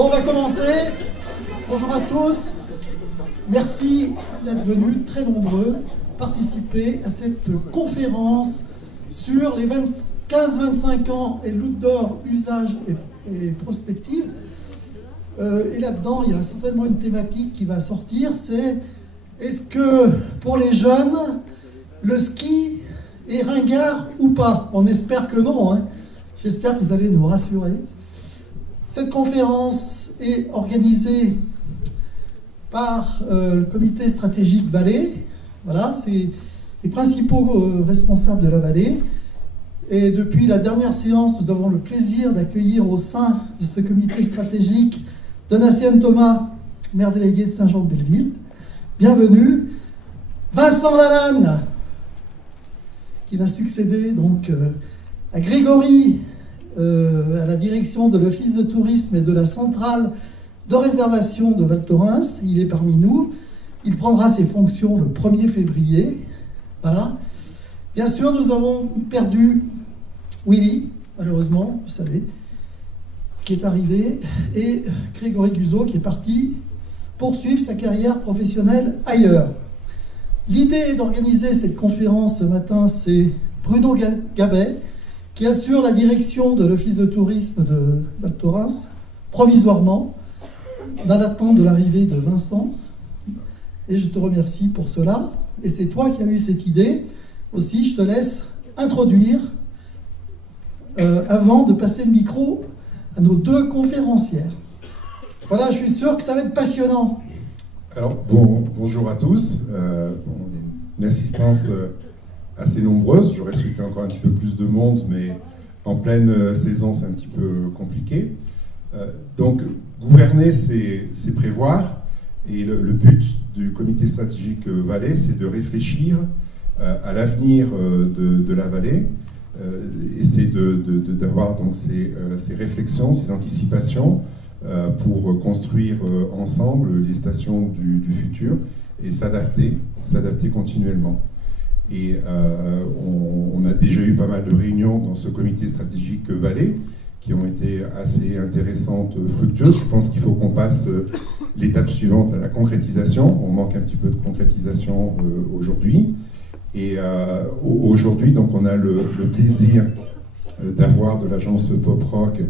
Bon, on va commencer. Bonjour à tous. Merci d'être venus très nombreux participer à cette conférence sur les 15-25 ans et l'outdoor, usage et prospective. Et là-dedans, il y a certainement une thématique qui va sortir, c'est est-ce que pour les jeunes, le ski est ringard ou pas? On espère que non, hein. J'espère que vous allez nous rassurer. Cette conférence est organisée par le comité stratégique Vallée. Voilà, c'est les principaux responsables de la Vallée. Et depuis la dernière séance, nous avons le plaisir d'accueillir au sein de ce comité stratégique Donatienne Thomas, maire déléguée de Saint-Jean-de-Belleville. Bienvenue. Vincent Lalanne, qui va succéder donc à Grégory, à la direction de l'Office de tourisme et de la centrale de réservation de Val Thorens. Il est parmi nous. Il prendra ses fonctions le 1er février. Voilà. Bien sûr, nous avons perdu Willy, malheureusement, vous savez, ce qui est arrivé, et Grégory Guzot qui est parti poursuivre sa carrière professionnelle ailleurs. L'idée d'organiser cette conférence ce matin, c'est Bruno Gabet, qui assure la direction de l'Office de tourisme de Val Thorens, provisoirement, dans l'attente de l'arrivée de Vincent. Et je te remercie pour cela. Et c'est toi qui as eu cette idée. Aussi, je te laisse introduire, avant de passer le micro à nos deux conférencières. Voilà, je suis sûr que ça va être passionnant. Alors, bonjour à tous. Une assistance assez nombreuse. J'aurais souhaité encore un petit peu plus de monde, mais en pleine saison, c'est un petit peu compliqué. Donc, gouverner, c'est prévoir. Et le but du comité stratégique Vallée, c'est de réfléchir à l'avenir de la Vallée. Et c'est d'avoir donc ces réflexions, ces anticipations pour construire ensemble les stations du futur et s'adapter continuellement. Et on a déjà eu pas mal de réunions dans ce comité stratégique Vallée qui ont été assez intéressantes, fructueuses. Je pense qu'il faut qu'on passe l'étape suivante à la concrétisation. On manque un petit peu de concrétisation aujourd'hui. Et aujourd'hui, donc, on a le plaisir d'avoir de l'agence Pop Rock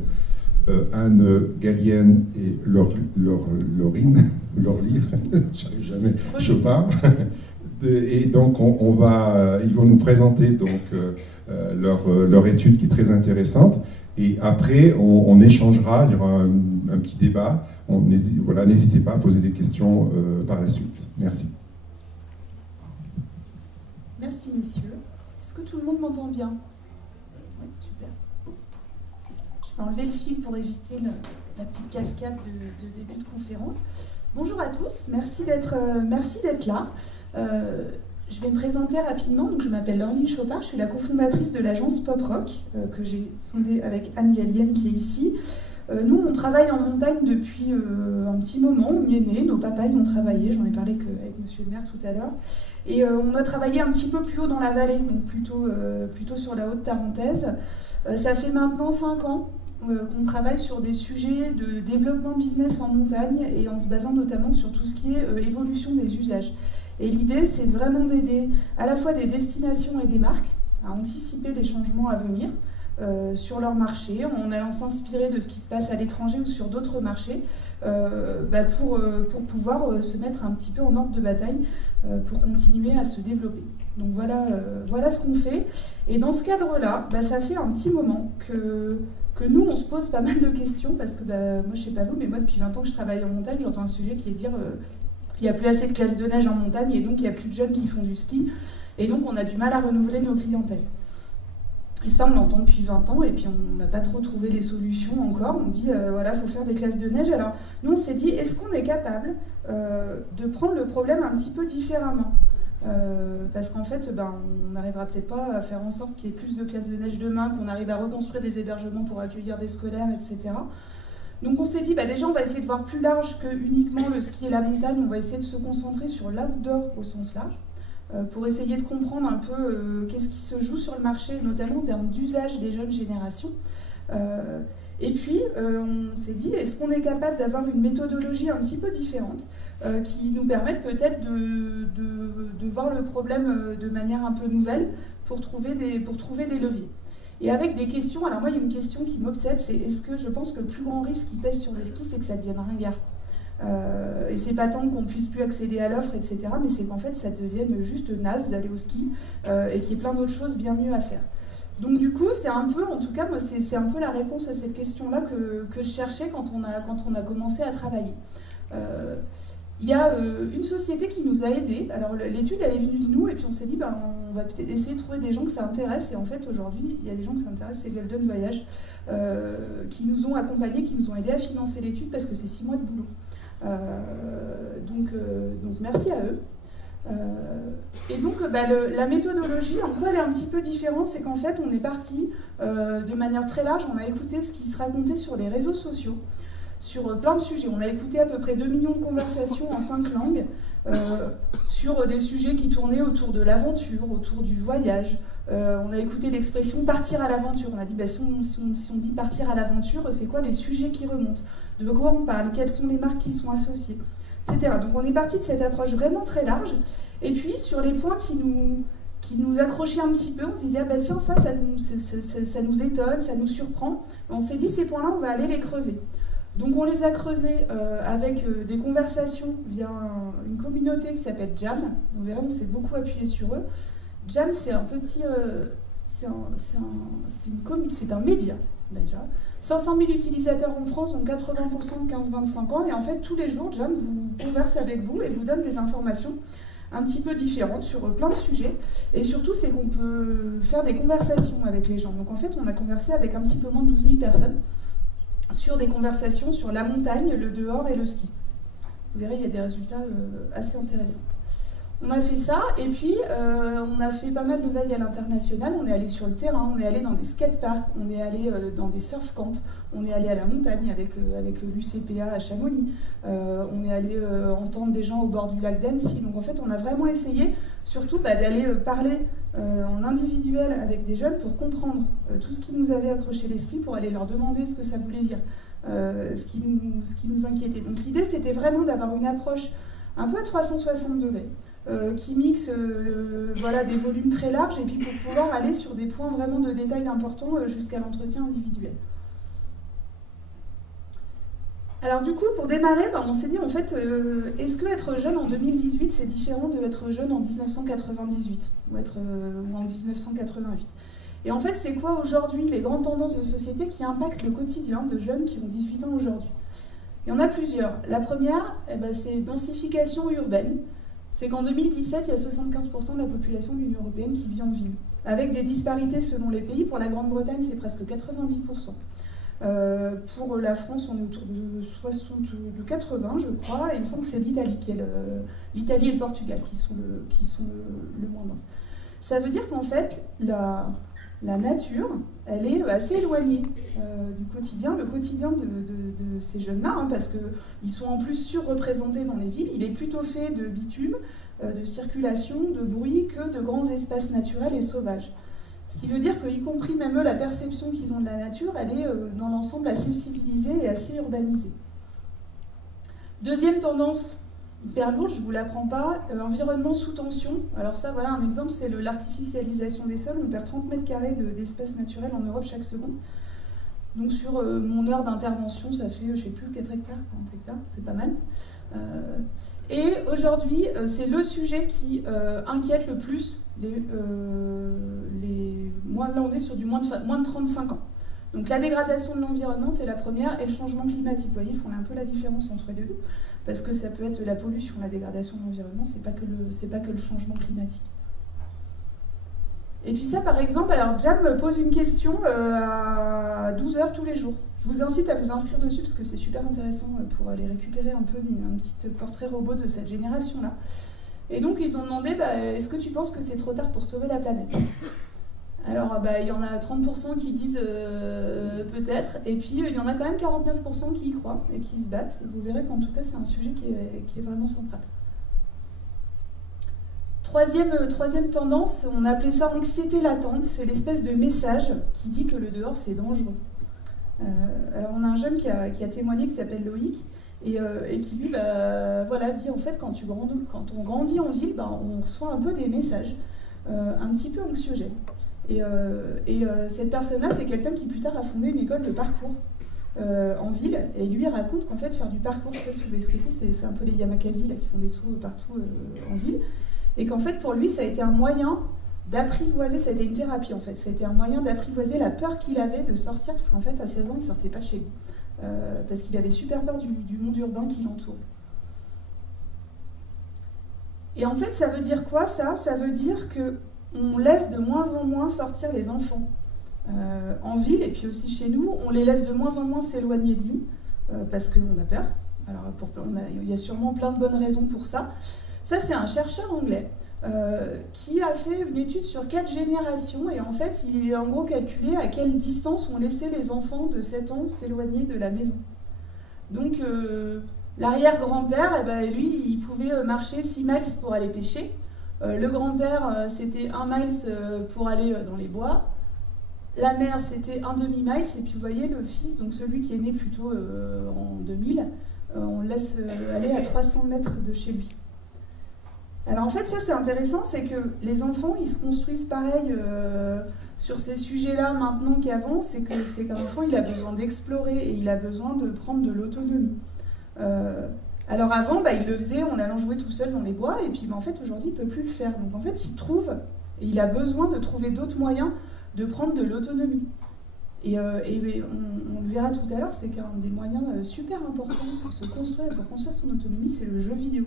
Anne Gallienne et Laurine, j'arrive jamais, Chopin. Et donc, ils vont nous présenter donc, leur étude qui est très intéressante. Et après, on échangera, il y aura un petit débat. N'hésitez pas à poser des questions par la suite. Merci. Merci, messieurs. Est-ce que tout le monde m'entend bien? Oui, super. Je vais enlever le fil pour éviter la petite cascade de début de conférence. Bonjour à tous, merci d'être là. Je vais me présenter rapidement. Donc, je m'appelle Laurine Chopard, je suis la cofondatrice de l'agence Pop Rock que j'ai fondée avec Anne Gallienne qui est ici. Nous, on travaille en montagne depuis un petit moment, on y est né, nos papas y ont travaillé, j'en ai parlé avec monsieur le maire tout à l'heure. Et on a travaillé un petit peu plus haut dans la vallée, donc plutôt sur la Haute-Tarentaise. Ça fait maintenant 5 ans qu'on travaille sur des sujets de développement business en montagne et en se basant notamment sur tout ce qui est évolution des usages. Et l'idée, c'est vraiment d'aider à la fois des destinations et des marques à anticiper les changements à venir sur leur marché, en allant s'inspirer de ce qui se passe à l'étranger ou sur d'autres marchés, pour pouvoir se mettre un petit peu en ordre de bataille pour continuer à se développer. Donc voilà ce qu'on fait. Et dans ce cadre-là, ça fait un petit moment que nous, on se pose pas mal de questions, parce que moi, je sais pas vous, mais moi, depuis 20 ans que je travaille en montagne, j'entends un sujet qui est dire il n'y a plus assez de classes de neige en montagne, et donc il n'y a plus de jeunes qui font du ski, et donc on a du mal à renouveler nos clientèles. Et ça, on l'entend depuis 20 ans, et puis on n'a pas trop trouvé les solutions encore. On dit, il faut faire des classes de neige. Alors, nous, on s'est dit, est-ce qu'on est capable de prendre le problème un petit peu différemment parce qu'en fait, on n'arrivera peut-être pas à faire en sorte qu'il y ait plus de classes de neige demain, qu'on arrive à reconstruire des hébergements pour accueillir des scolaires, etc. Donc on s'est dit, déjà on va essayer de voir plus large que uniquement le ski et la montagne, on va essayer de se concentrer sur l'outdoor au sens large, pour essayer de comprendre un peu qu'est-ce qui se joue sur le marché, notamment en termes d'usage des jeunes générations. Et puis, on s'est dit, est-ce qu'on est capable d'avoir une méthodologie un petit peu différente qui nous permette peut-être de voir le problème de manière un peu nouvelle pour trouver des leviers. Et avec des questions, alors moi il y a une question qui m'obsède, c'est est-ce que je pense que le plus grand risque qui pèse sur le ski, c'est que ça devienne ringard. Et c'est pas tant qu'on puisse plus accéder à l'offre, etc., mais c'est qu'en fait ça devienne juste naze d'aller au ski et qu'il y ait plein d'autres choses bien mieux à faire. Donc du coup, c'est un peu, en tout cas, moi, c'est un peu la réponse à cette question-là que je cherchais quand on a commencé à travailler. Il y a une société qui nous a aidés. Alors l'étude, elle est venue de nous, et puis on s'est dit, on va peut-être essayer de trouver des gens que ça intéresse. Et en fait, aujourd'hui, il y a des gens que ça intéresse, c'est Golden Voyage, qui nous ont accompagnés, qui nous ont aidés à financer l'étude, parce que c'est 6 mois de boulot. Donc merci à eux. Et donc la méthodologie, en quoi elle est un petit peu différente, c'est qu'en fait on est parti de manière très large, on a écouté ce qui se racontait sur les réseaux sociaux, sur plein de sujets. On a écouté à peu près 2 millions de conversations en 5 langues, sur des sujets qui tournaient autour de l'aventure, autour du voyage. On a écouté l'expression partir à l'aventure. On a dit si on dit partir à l'aventure, c'est quoi les sujets qui remontent, de quoi on parle, quelles sont les marques qui sont associées, etc. Donc on est parti de cette approche vraiment très large. Et puis sur les points qui nous accrochaient un petit peu, on se disait tiens, ça nous étonne, ça nous surprend. On s'est dit ces points-là, on va aller les creuser. Donc on les a creusés avec des conversations via une communauté qui s'appelle Jam. Vous verrez, on s'est beaucoup appuyé sur eux. Jam, c'est un petit, c'est un média déjà. 500 000 utilisateurs en France, ont 80% de 15-25 ans, et en fait tous les jours, Jam vous converse avec vous et vous donne des informations un petit peu différentes sur plein de sujets. Et surtout, c'est qu'on peut faire des conversations avec les gens. Donc en fait, on a conversé avec un petit peu moins de 12 000 personnes sur des conversations sur la montagne, le dehors et le ski. Vous verrez, il y a des résultats assez intéressants. On a fait ça, et puis on a fait pas mal de veilles à l'international. On est allé sur le terrain, on est allé dans des skateparks, on est allé dans des surf camps, on est allé à la montagne avec l'UCPA à Chamonix, on est allé entendre des gens au bord du lac d'Annecy. Donc en fait, on a vraiment essayé surtout d'aller parler en individuel avec des jeunes pour comprendre tout ce qui nous avait accroché l'esprit, pour aller leur demander ce que ça voulait dire, ce qui nous inquiétait. Donc l'idée, c'était vraiment d'avoir une approche un peu à 360 degrés. Qui mixe des volumes très larges, et puis pour pouvoir aller sur des points vraiment de détail importants jusqu'à l'entretien individuel. Alors du coup, pour démarrer, on s'est dit en fait, est-ce que être jeune en 2018 c'est différent d'être jeune en 1998 ou en 1988 ? Et en fait, c'est quoi aujourd'hui les grandes tendances de société qui impactent le quotidien de jeunes qui ont 18 ans aujourd'hui ? Il y en a plusieurs. La première, c'est densification urbaine. C'est qu'en 2017, il y a 75% de la population de l'Union européenne qui vit en ville, avec des disparités selon les pays. Pour la Grande-Bretagne, c'est presque 90%. Pour la France, on est autour de 80, je crois, et il me semble que c'est l'Italie l'Italie et le Portugal qui sont le moins denses. Ça veut dire qu'en fait, la nature, elle est assez éloignée du quotidien, le quotidien de ces jeunes-là, parce qu'ils sont en plus surreprésentés dans les villes. Il est plutôt fait de bitume, de circulation, de bruit, que de grands espaces naturels et sauvages. Ce qui veut dire qu'y compris même eux, la perception qu'ils ont de la nature, elle est dans l'ensemble assez civilisée et assez urbanisée. Deuxième tendance, hyper lourde, je ne vous l'apprends pas, environnement sous tension. Alors ça, voilà un exemple, c'est l'artificialisation des sols. On perd 30 mètres carrés d'espace naturel en Europe chaque seconde. Donc sur mon heure d'intervention, ça fait, je ne sais plus, 4 hectares, 40 hectares, c'est pas mal. Et aujourd'hui, c'est le sujet qui inquiète le plus là on est sur du moins de 35 ans. Donc la dégradation de l'environnement, c'est la première, et le changement climatique. Vous voyez, ils font un peu la différence entre les deux, parce que ça peut être la pollution, la dégradation de l'environnement, c'est pas que le changement climatique. Et puis ça, par exemple, alors Jam me pose une question à 12h tous les jours. Je vous incite à vous inscrire dessus, parce que c'est super intéressant pour aller récupérer un peu un petit portrait robot de cette génération-là. Et donc ils ont demandé, est-ce que tu penses que c'est trop tard pour sauver la planète ? Alors, il y en a 30% qui disent peut-être, et puis il y en a quand même 49% qui y croient et qui se battent. Vous verrez qu'en tout cas, c'est un sujet qui est vraiment central. Troisième tendance, on a appelé ça anxiété latente. C'est l'espèce de message qui dit que le dehors, c'est dangereux. Alors on a un jeune qui a témoigné, qui s'appelle Loïc, et qui lui dit en fait quand on grandit en ville, on reçoit un peu des messages un petit peu anxiogènes. Et cette personne-là, c'est quelqu'un qui plus tard a fondé une école de parcours en ville, et lui raconte qu'en fait faire du parcours, je sais pas si vous voyez ce que c'est un peu les Yamakasi là, qui font des sauts partout en ville, et qu'en fait pour lui ça a été un moyen d'apprivoiser, ça a été une thérapie en fait, ça a été un moyen d'apprivoiser la peur qu'il avait de sortir, parce qu'en fait à 16 ans il sortait pas de chez lui, parce qu'il avait super peur du monde urbain qui l'entoure. Et en fait ça veut dire quoi ça? Ça veut dire qu'on laisse de moins en moins sortir les enfants en ville, et puis aussi chez nous, on les laisse de moins en moins s'éloigner de nous, parce qu'on a peur. Alors il y a sûrement plein de bonnes raisons pour ça. Ça c'est un chercheur anglais qui a fait une étude sur 4 générations, et en fait il a en gros calculé à quelle distance on laissait les enfants de 7 ans s'éloigner de la maison. Donc l'arrière-grand-père, lui il pouvait marcher 6 miles pour aller pêcher, le grand-père c'était 1 mile pour aller dans les bois, la mère c'était 1 demi-mile, et puis vous voyez le fils, donc celui qui est né plutôt en 2000, on le laisse aller à 300 mètres de chez lui. Alors en fait ça c'est intéressant, c'est que les enfants ils se construisent pareil sur ces sujets-là maintenant qu'avant, c'est qu'un enfant il a besoin d'explorer et il a besoin de prendre de l'autonomie. Alors avant il le faisait en allant jouer tout seul dans les bois, et puis en fait aujourd'hui il ne peut plus le faire. Donc en fait il trouve, et il a besoin de trouver d'autres moyens de prendre de l'autonomie. Et on le verra tout à l'heure, c'est qu'un des moyens super importants pour se construire et pour construire son autonomie, c'est le jeu vidéo.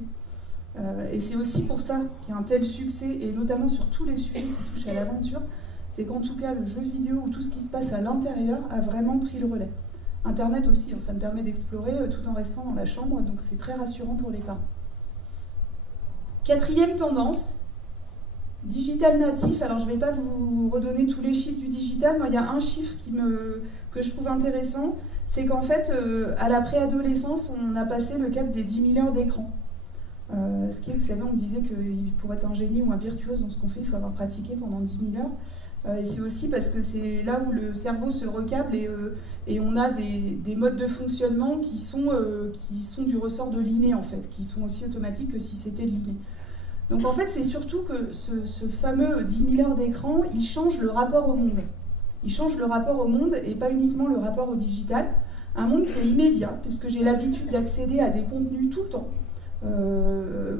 Et c'est aussi pour ça qu'il y a un tel succès, et notamment sur tous les sujets qui touchent à l'aventure, c'est qu'en tout cas le jeu vidéo ou tout ce qui se passe à l'intérieur a vraiment pris le relais. Internet aussi, ça me permet d'explorer tout en restant dans la chambre, donc c'est très rassurant pour les parents. 4e tendance, digital natif. Alors je ne vais pas vous redonner tous les chiffres du digital, moi il y a un chiffre que je trouve intéressant, c'est qu'en fait à la préadolescence on a passé le cap des 10 000 heures d'écran. Ce qui est, vous savez, on disait que pour être un génie ou un virtuose dans ce qu'on fait, il faut avoir pratiqué pendant 10 000 heures. Et c'est aussi parce que c'est là où le cerveau se recable, et on a des modes de fonctionnement qui sont du ressort de l'inné, en fait, qui sont aussi automatiques que si c'était de l'inné. Donc en fait, c'est surtout que ce fameux 10 000 heures d'écran, il change le rapport au monde. Il change le rapport au monde, et pas uniquement le rapport au digital. Un monde qui est immédiat, puisque j'ai l'habitude d'accéder à des contenus tout le temps,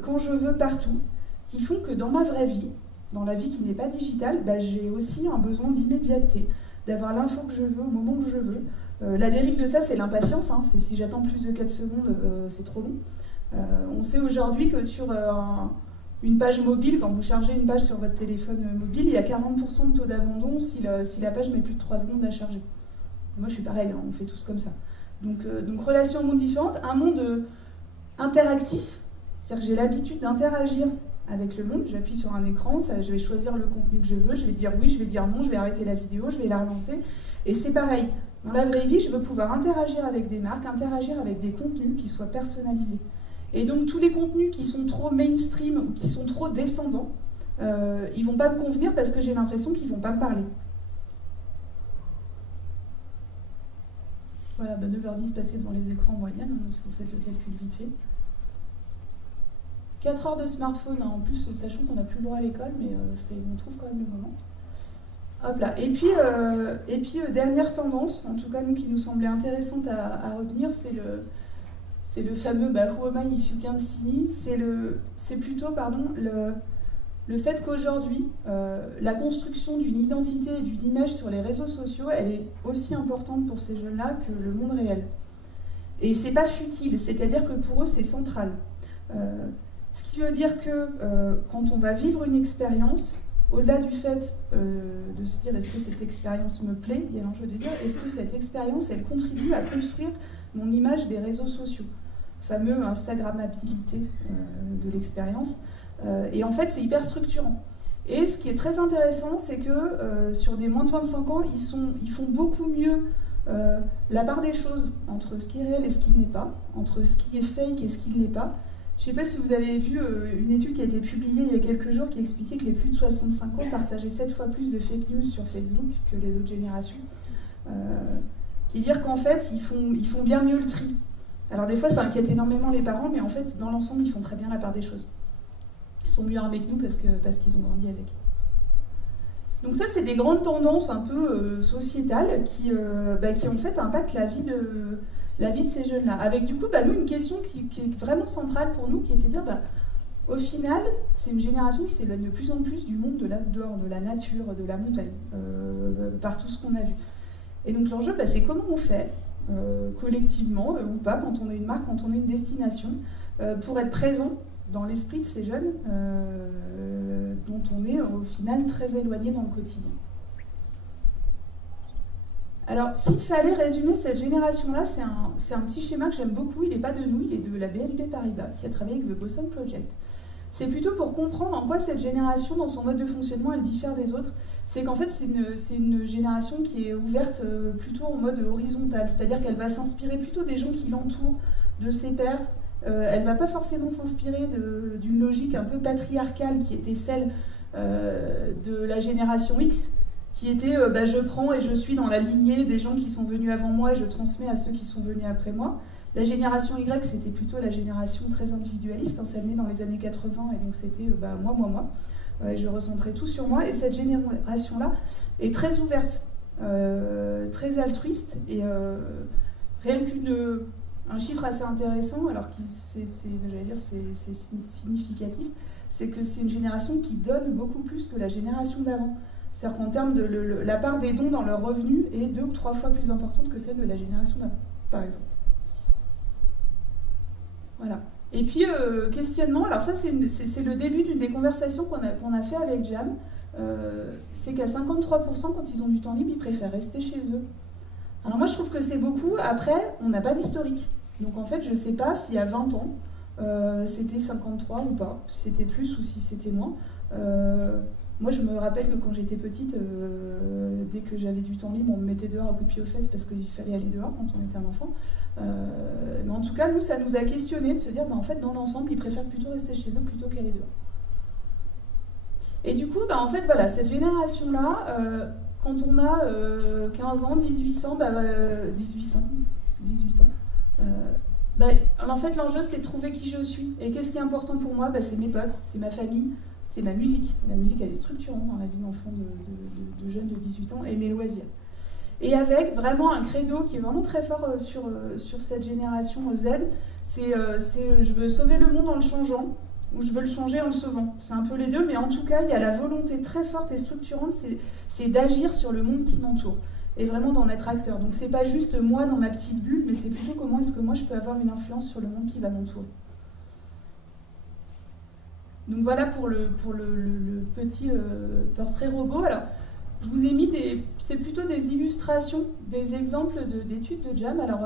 quand je veux, partout, qui font que dans ma vraie vie, dans la vie qui n'est pas digitale, j'ai aussi un besoin d'immédiateté, d'avoir l'info que je veux au moment où je veux. La dérive de ça, c'est l'impatience. Si j'attends plus de 4 secondes, c'est trop long. On sait aujourd'hui que sur une page mobile, quand vous chargez une page sur votre téléphone mobile, il y a 40% de taux d'abandon si la page met plus de 3 secondes à charger. Moi, je suis pareil, on fait tous comme ça. Donc relation au monde différente, un monde interactif, c'est-à-dire que j'ai l'habitude d'interagir avec le monde. J'appuie sur un écran, je vais choisir le contenu que je veux, je vais dire oui, je vais dire non, je vais arrêter la vidéo, je vais la relancer. Et c'est pareil, dans la vraie vie, je veux pouvoir interagir avec des marques, interagir avec des contenus qui soient personnalisés. Et donc tous les contenus qui sont trop mainstream ou qui sont trop descendants, ils ne vont pas me convenir parce que j'ai l'impression qu'ils ne vont pas me parler. Voilà, 9h10 passées devant les écrans en moyenne, si vous faites le calcul vite fait. 4 heures de smartphone, en plus, sachant qu'on n'a plus le droit à l'école, mais on trouve quand même le moment. Hop là. Et puis dernière tendance, en tout cas nous qui nous semblait intéressante à retenir, c'est le fameux Who am I if you can't see me. C'est plutôt le fait qu'aujourd'hui, la construction d'une identité et d'une image sur les réseaux sociaux, elle est aussi importante pour ces jeunes-là que le monde réel. Et c'est pas futile, c'est-à-dire que pour eux, c'est central. Ce qui veut dire que quand on va vivre une expérience, au-delà du fait de se dire est-ce que cette expérience me plaît, il y a l'enjeu de dire est-ce que cette expérience, elle contribue à construire mon image des réseaux sociaux, fameux Instagrammabilité de l'expérience. Et en fait, c'est hyper structurant. Et ce qui est très intéressant, c'est que sur des moins de 25 ans, ils font beaucoup mieux la part des choses entre ce qui est réel et ce qui ne l'est pas, entre ce qui est fake et ce qui ne l'est pas. Je ne sais pas si vous avez vu une étude qui a été publiée il y a quelques jours qui expliquait que les plus de 65 ans partageaient 7 fois plus de fake news sur Facebook que les autres générations, qui est de dire qu'en fait, ils font bien mieux le tri. Alors des fois, ça inquiète énormément les parents, mais en fait, dans l'ensemble, ils font très bien la part des choses. Ils sont mieux armés que nous parce qu'ils ont grandi avec. Donc ça, c'est des grandes tendances un peu sociétales qui en fait impactent la vie de ces jeunes-là. Avec du coup, nous, une question qui est vraiment centrale pour nous, qui était de dire, au final, c'est une génération qui s'éloigne de plus en plus du monde de l'outdoor, de la nature, de la montagne, par tout ce qu'on a vu. Et donc l'enjeu, c'est comment on fait, collectivement ou pas, quand on est une marque, quand on est une destination, pour être présent dans l'esprit de ces jeunes dont on est au final très éloigné dans le quotidien. Alors, s'il fallait résumer cette génération-là, c'est un petit schéma que j'aime beaucoup. Il n'est pas de nous, il est de la BNP Paribas, qui a travaillé avec The Boston Project. C'est plutôt pour comprendre en quoi cette génération, dans son mode de fonctionnement, elle diffère des autres. C'est qu'en fait, c'est une génération qui est ouverte plutôt en mode horizontal, c'est-à-dire qu'elle va s'inspirer plutôt des gens qui l'entourent, de ses pairs. Elle ne va pas forcément s'inspirer d'une logique un peu patriarcale qui était celle de la génération X, qui était je prends et je suis dans la lignée des gens qui sont venus avant moi et je transmets à ceux qui sont venus après moi. La génération Y, c'était plutôt la génération très individualiste, ça venait dans les années 80 et donc c'était moi. Et je recentrais tout sur moi. Et cette génération-là est très ouverte, très altruiste et rien qu'un chiffre assez intéressant, alors que c'est significatif, c'est que c'est une génération qui donne beaucoup plus que la génération d'avant. C'est-à-dire qu'en termes de la part des dons dans leurs revenus est 2 ou 3 fois plus importante que celle de la génération d'avant, par exemple. Voilà. Et puis, questionnement, alors ça c'est le début d'une des conversations qu'on a fait avec Jam, c'est qu'à 53%, quand ils ont du temps libre, ils préfèrent rester chez eux. Alors moi je trouve que c'est beaucoup. Après, on n'a pas d'historique. Donc en fait, je ne sais pas s'il y a 20 ans, c'était 53 ou pas, si c'était plus ou si c'était moins. Moi je me rappelle que quand j'étais petite, dès que j'avais du temps libre, on me mettait dehors à coups de pied aux fesses parce qu'il fallait aller dehors quand on était un enfant. Mais en tout cas, nous, ça nous a questionné de se dire, en fait, dans l'ensemble, ils préfèrent plutôt rester chez eux plutôt qu'aller dehors. Et du coup, en fait, voilà, cette génération-là, quand on a 15 ans, 18 ans, 18 ans, en fait, l'enjeu, c'est de trouver qui je suis. Et qu'est-ce qui est important pour moi ? C'est mes potes, c'est ma famille, c'est ma musique. La musique, elle est structurante dans la vie d'enfant de jeunes de 18 ans, et mes loisirs. Et avec vraiment un credo qui est vraiment très fort sur cette génération Z, c'est je veux sauver le monde en le changeant, ou je veux le changer en le sauvant. C'est un peu les deux, mais en tout cas, il y a la volonté très forte et structurante, c'est d'agir sur le monde qui m'entoure, et vraiment d'en être acteur. Donc c'est pas juste moi dans ma petite bulle, mais c'est plutôt comment est-ce que moi je peux avoir une influence sur le monde qui va m'entourer. Donc voilà pour le petit portrait robot. Alors, je vous ai mis c'est plutôt des illustrations, des exemples d'études de Jam. Alors,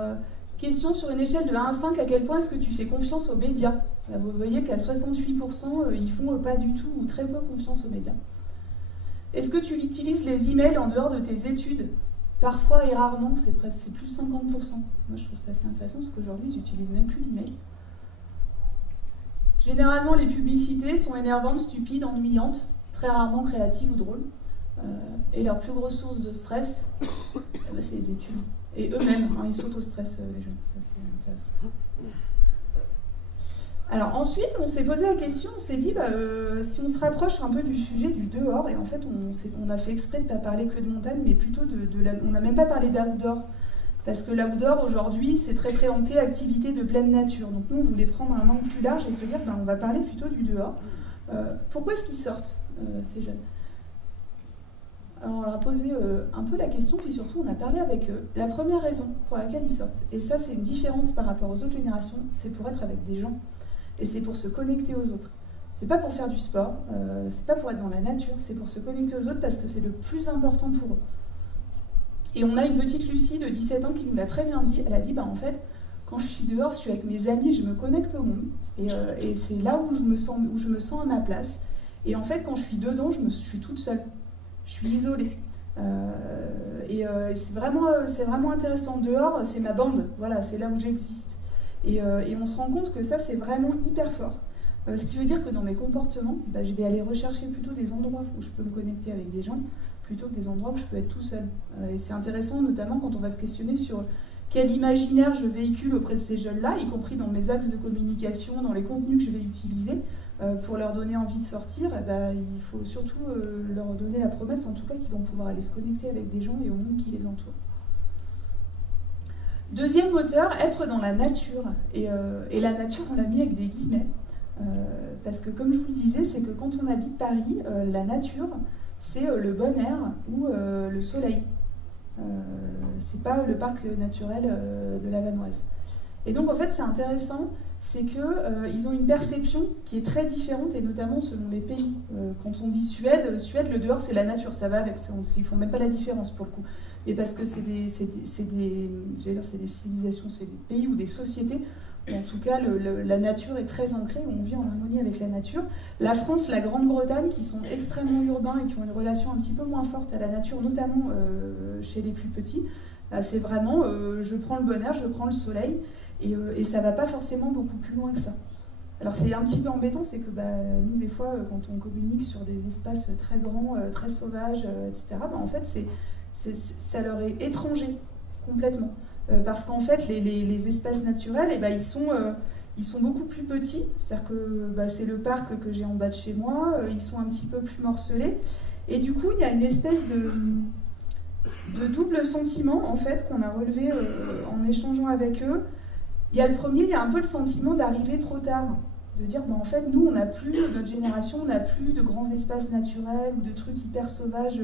question sur une échelle de 1 à 5, à quel point est-ce que tu fais confiance aux médias ? Là, vous voyez qu'à 68%, ils font pas du tout ou très peu confiance aux médias. Est-ce que tu utilises les emails en dehors de tes études ? Parfois et rarement, c'est plus 50%. Moi, je trouve ça assez intéressant parce qu'aujourd'hui, ils n'utilisent même plus l'email. Généralement, les publicités sont énervantes, stupides, ennuyantes, très rarement créatives ou drôles. Et leur plus grosse source de stress, c'est les études. Et eux-mêmes, ils s'auto-stressent, les jeunes. Ça, c'est intéressant. Alors ensuite, on s'est posé la question, on s'est dit, si on se rapproche un peu du sujet du dehors, et en fait, on a fait exprès de ne pas parler que de montagne, mais plutôt on n'a même pas parlé d'outdoor. Parce que l'outdoor, aujourd'hui, c'est très préempté activité de pleine nature. Donc nous, on voulait prendre un angle plus large et se dire, on va parler plutôt du dehors. Pourquoi est-ce qu'ils sortent, ces jeunes ? Alors on leur a posé un peu la question, puis surtout on a parlé avec eux. La première raison pour laquelle ils sortent, et ça c'est une différence par rapport aux autres générations, c'est pour être avec des gens. Et c'est pour se connecter aux autres. C'est pas pour faire du sport, c'est pas pour être dans la nature, c'est pour se connecter aux autres parce que c'est le plus important pour eux. Et on a une petite Lucie de 17 ans qui nous l'a très bien dit. Elle a dit, en fait, quand je suis dehors, je suis avec mes amis, je me connecte au monde. Et c'est là où je me sens à ma place. Et en fait, quand je suis dedans, je suis toute seule. Je suis isolée. C'est vraiment intéressant. Dehors, c'est ma bande. Voilà, c'est là où j'existe. Et on se rend compte que ça, c'est vraiment hyper fort. Ce qui veut dire que dans mes comportements, je vais aller rechercher plutôt des endroits où je peux me connecter avec des gens, plutôt que des endroits où je peux être tout seul. Et c'est intéressant, notamment quand on va se questionner sur quel imaginaire je véhicule auprès de ces jeunes-là, y compris dans mes axes de communication, dans les contenus que je vais utiliser, pour leur donner envie de sortir. Il faut surtout leur donner la promesse, en tout cas, qu'ils vont pouvoir aller se connecter avec des gens et au monde qui les entoure. Deuxième moteur, être dans la nature. Et la nature, on l'a mis avec des guillemets. Parce que comme je vous le disais, c'est que quand on habite Paris, la nature, c'est le bon air ou le soleil. C'est pas le parc naturel de la Vanoise. Et donc en fait c'est intéressant, c'est qu'ils ont une perception qui est très différente, et notamment selon les pays. Quand on dit Suède, le dehors c'est la nature, ça va avec, ils font même pas la différence pour le coup. Mais parce que c'est des civilisations, c'est des pays ou des sociétés. En tout cas, la nature est très ancrée, on vit en harmonie avec la nature. La France, la Grande-Bretagne, qui sont extrêmement urbains et qui ont une relation un petit peu moins forte à la nature, notamment chez les plus petits, c'est vraiment je prends le bon air, je prends le soleil, et ça ne va pas forcément beaucoup plus loin que ça. Alors c'est un petit peu embêtant, c'est que nous, des fois, quand on communique sur des espaces très grands, très sauvages, etc., en fait, ça leur est étranger, complètement. Parce qu'en fait, les espaces naturels, ils sont beaucoup plus petits. C'est-à-dire que c'est le parc que j'ai en bas de chez moi, ils sont un petit peu plus morcelés. Et du coup, il y a une espèce de double sentiment, en fait, qu'on a relevé en échangeant avec eux. Il y a le premier, il y a un peu le sentiment d'arriver trop tard. De dire, en fait, nous, notre génération, on n'a plus de grands espaces naturels ou de trucs hyper sauvages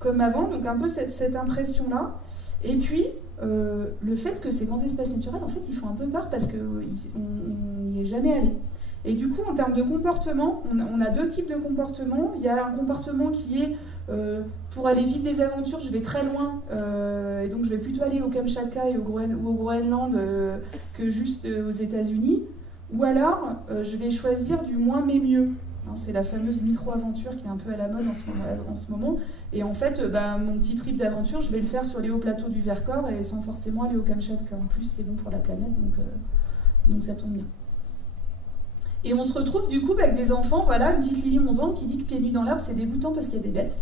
comme avant. Donc un peu cette impression-là. Et puis, le fait que ces grands espaces naturels, en fait, ils font un peu peur parce qu'on n'y est jamais allé. Et du coup, en termes de comportement, on a deux types de comportements. Il y a un comportement qui est, pour aller vivre des aventures, je vais très loin, et donc je vais plutôt aller au Kamchatka ou au Groenland que juste aux États-Unis. Ou alors, je vais choisir du moins mais mieux. C'est la fameuse micro-aventure qui est un peu à la mode en ce moment. Et en fait, mon petit trip d'aventure, je vais le faire sur les hauts plateaux du Vercors et sans forcément aller au Kamchatka. En plus, c'est bon pour la planète, donc ça tombe bien. Et on se retrouve du coup avec des enfants, voilà, une petite Lily 11 ans qui dit que pieds nus dans l'arbre, c'est dégoûtant parce qu'il y a des bêtes.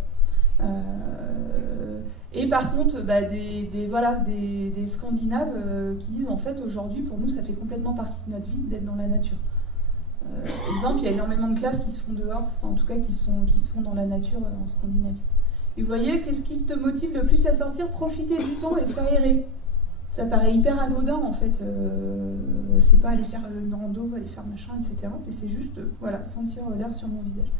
Et par contre, des Scandinaves qui disent, en fait, aujourd'hui, pour nous, ça fait complètement partie de notre vie d'être dans la nature. Exemple, il y a énormément de classes qui se font dehors, en tout cas qui se font dans la nature en Scandinavie. Et vous voyez, qu'est-ce qui te motive le plus à sortir? Profiter du temps et s'aérer. Ça paraît hyper anodin en fait. C'est pas aller faire une rando, aller faire machin, etc. Mais c'est juste, sentir l'air sur mon visage.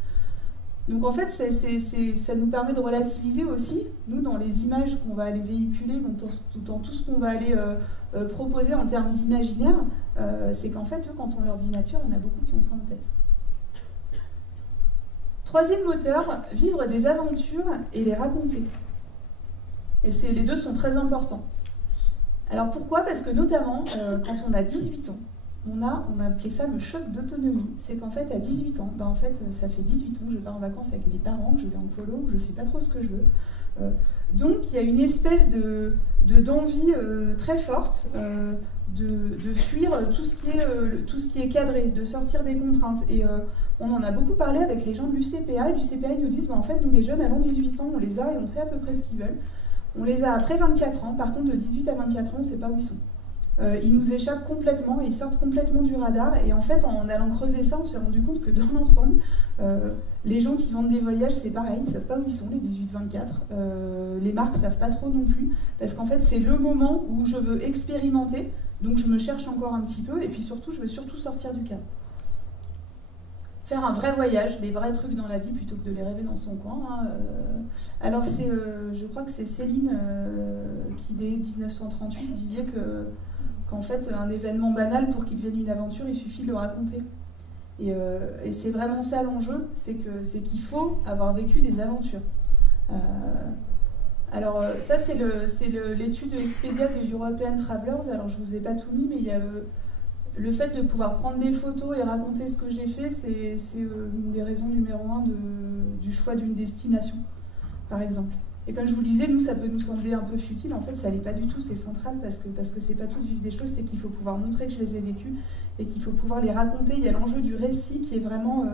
Donc en fait, ça nous permet de relativiser aussi, nous, dans les images qu'on va aller véhiculer, dans tout ce qu'on va aller proposer en termes d'imaginaire, c'est qu'en fait, eux, quand on leur dit nature, il y en a beaucoup qui ont ça en tête. Troisième moteur, vivre des aventures et les raconter. Et les deux sont très importants. Alors pourquoi? Parce que notamment, quand on a 18 ans, on a appelé ça le choc d'autonomie. C'est qu'en fait, à 18 ans, ça fait 18 ans que je pars en vacances avec mes parents, que je vais en colo, que je fais pas trop ce que je veux. Donc, il y a une espèce d'envie très forte de fuir tout ce qui est cadré, de sortir des contraintes. Et on en a beaucoup parlé avec les gens de l'UCPA. Et l'UCPA, ils nous disent, en fait, nous, les jeunes, avant 18 ans, on les a et on sait à peu près ce qu'ils veulent. On les a après 24 ans. Par contre, de 18 à 24 ans, on ne sait pas où ils sont. Ils nous échappent complètement, ils sortent complètement du radar. Et en fait, en allant creuser ça, on s'est rendu compte que dans l'ensemble, les gens qui vendent des voyages, c'est pareil, ils ne savent pas où ils sont, les 18-24. Les marques ne savent pas trop non plus. Parce qu'en fait, c'est le moment où je veux expérimenter. Donc, je me cherche encore un petit peu. Et puis surtout, je veux surtout sortir du cadre. Faire un vrai voyage, des vrais trucs dans la vie plutôt que de les rêver dans son coin. Alors, je crois que c'est Céline qui, dès 1938, disait qu'en fait, un événement banal, pour qu'il devienne une aventure, il suffit de le raconter. Et c'est vraiment ça l'enjeu, c'est qu'il faut avoir vécu des aventures. Alors, ça, c'est l'étude Expedia de European Travelers. Alors, je ne vous ai pas tout mis, mais il y a... le fait de pouvoir prendre des photos et raconter ce que j'ai fait, c'est une des raisons numéro 1 du choix d'une destination, par exemple. Et comme je vous le disais, nous, ça peut nous sembler un peu futile. En fait, ça l'est pas du tout, c'est central parce que c'est pas tout de vivre des choses, c'est qu'il faut pouvoir montrer que je les ai vécues et qu'il faut pouvoir les raconter. Il y a l'enjeu du récit qui est vraiment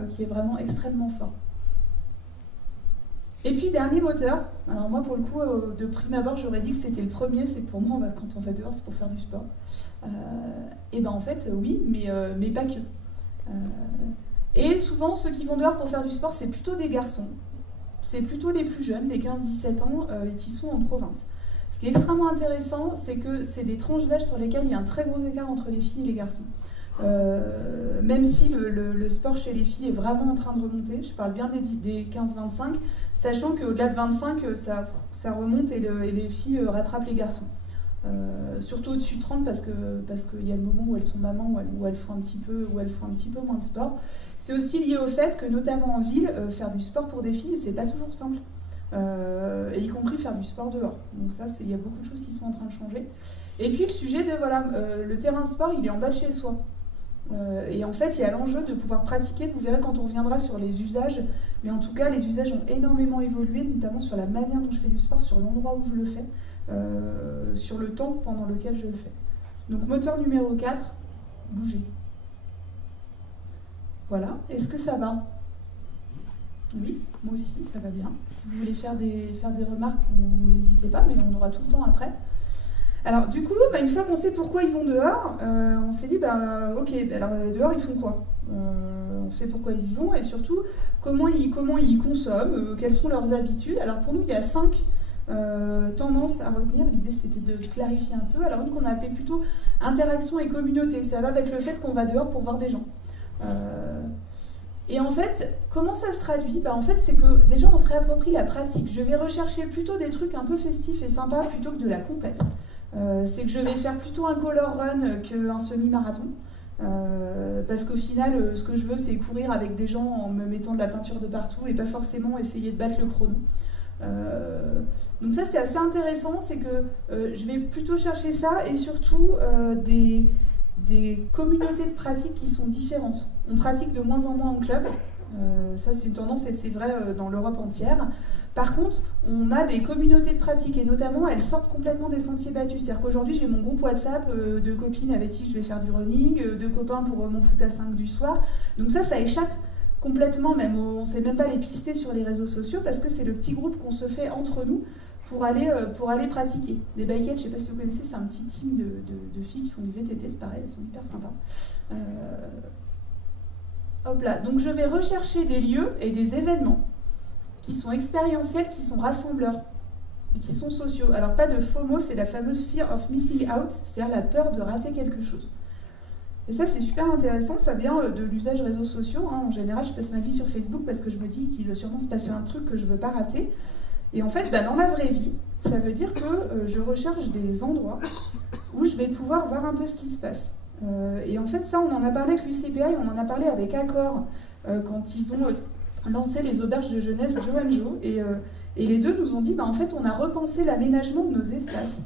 extrêmement fort. Et puis dernier moteur, alors moi pour le coup de prime abord j'aurais dit que c'était le premier, c'est que pour moi quand on va dehors c'est pour faire du sport. Et ben en fait oui, mais pas que. Et souvent ceux qui vont dehors pour faire du sport c'est plutôt des garçons, c'est plutôt les plus jeunes, les 15-17 ans qui sont en province. Ce qui est extrêmement intéressant c'est que c'est des tranches d'âge sur lesquelles il y a un très gros écart entre les filles et les garçons. Même si le sport chez les filles est vraiment en train de remonter, je parle bien des 15-25, sachant qu'au-delà de 25, ça remonte et les filles rattrapent les garçons. Surtout au-dessus de 30 parce qu'il y a le moment où elles sont mamans, où elles font un petit peu moins de sport. C'est aussi lié au fait que, notamment en ville, faire du sport pour des filles, c'est pas toujours simple. Et y compris faire du sport dehors. Donc ça, il y a beaucoup de choses qui sont en train de changer. Et puis le sujet de, le terrain de sport, il est en bas de chez soi. Et en fait, il y a l'enjeu de pouvoir pratiquer, vous verrez quand on reviendra sur les usages, mais en tout cas, les usages ont énormément évolué, notamment sur la manière dont je fais du sport, sur l'endroit où je le fais, sur le temps pendant lequel je le fais. Donc moteur numéro 4, bouger. Voilà, est-ce que ça va ? Oui, moi aussi, ça va bien. Si vous voulez faire des remarques, vous n'hésitez pas, mais on aura tout le temps après. Alors du coup, une fois qu'on sait pourquoi ils vont dehors, on s'est dit, ok, alors dehors ils font quoi ? On sait pourquoi ils y vont et surtout comment ils consomment, quelles sont leurs habitudes. Alors pour nous, il y a 5 tendances à retenir. L'idée c'était de clarifier un peu. Alors une qu'on a appelée plutôt interaction et communauté. Ça va avec le fait qu'on va dehors pour voir des gens. Et en fait, comment ça se traduit ? En fait, c'est que déjà on se réapproprie la pratique. Je vais rechercher plutôt des trucs un peu festifs et sympas plutôt que de la compète. C'est que je vais faire plutôt un color run qu'un semi-marathon. Parce qu'au final, ce que je veux, c'est courir avec des gens en me mettant de la peinture de partout et pas forcément essayer de battre le chrono. Donc ça, c'est assez intéressant, c'est que je vais plutôt chercher ça et surtout des communautés de pratique qui sont différentes. On pratique de moins en moins en club. Ça, c'est une tendance et c'est vrai dans l'Europe entière. Par contre, on a des communautés de pratique et notamment, elles sortent complètement des sentiers battus. C'est-à-dire qu'aujourd'hui, j'ai mon groupe WhatsApp de copines avec qui je vais faire du running, de copains pour mon foot à 5 du soir. Donc ça échappe complètement, même on ne sait même pas les pister sur les réseaux sociaux parce que c'est le petit groupe qu'on se fait entre nous pour aller pratiquer. Les bikeheads, je ne sais pas si vous connaissez, c'est un petit team de filles qui font du VTT, c'est pareil, elles sont hyper sympas. Hop là, donc je vais rechercher des lieux et des événements qui sont expérientiels, qui sont rassembleurs et qui sont sociaux. Alors pas de FOMO, c'est la fameuse fear of missing out, c'est-à-dire la peur de rater quelque chose. Et ça c'est super intéressant, ça vient de l'usage réseaux sociaux. En général, je passe ma vie sur Facebook parce que je me dis qu'il va sûrement se passer un truc que je ne veux pas rater. Et en fait, dans la vraie vie, ça veut dire que je recherche des endroits où je vais pouvoir voir un peu ce qui se passe. Et en fait, ça, on en a parlé avec l'UCPI, on en a parlé avec Accor quand ils ont lancé les auberges de jeunesse Joe & Joe. Et les deux nous ont dit, en fait, on a repensé l'aménagement de nos espaces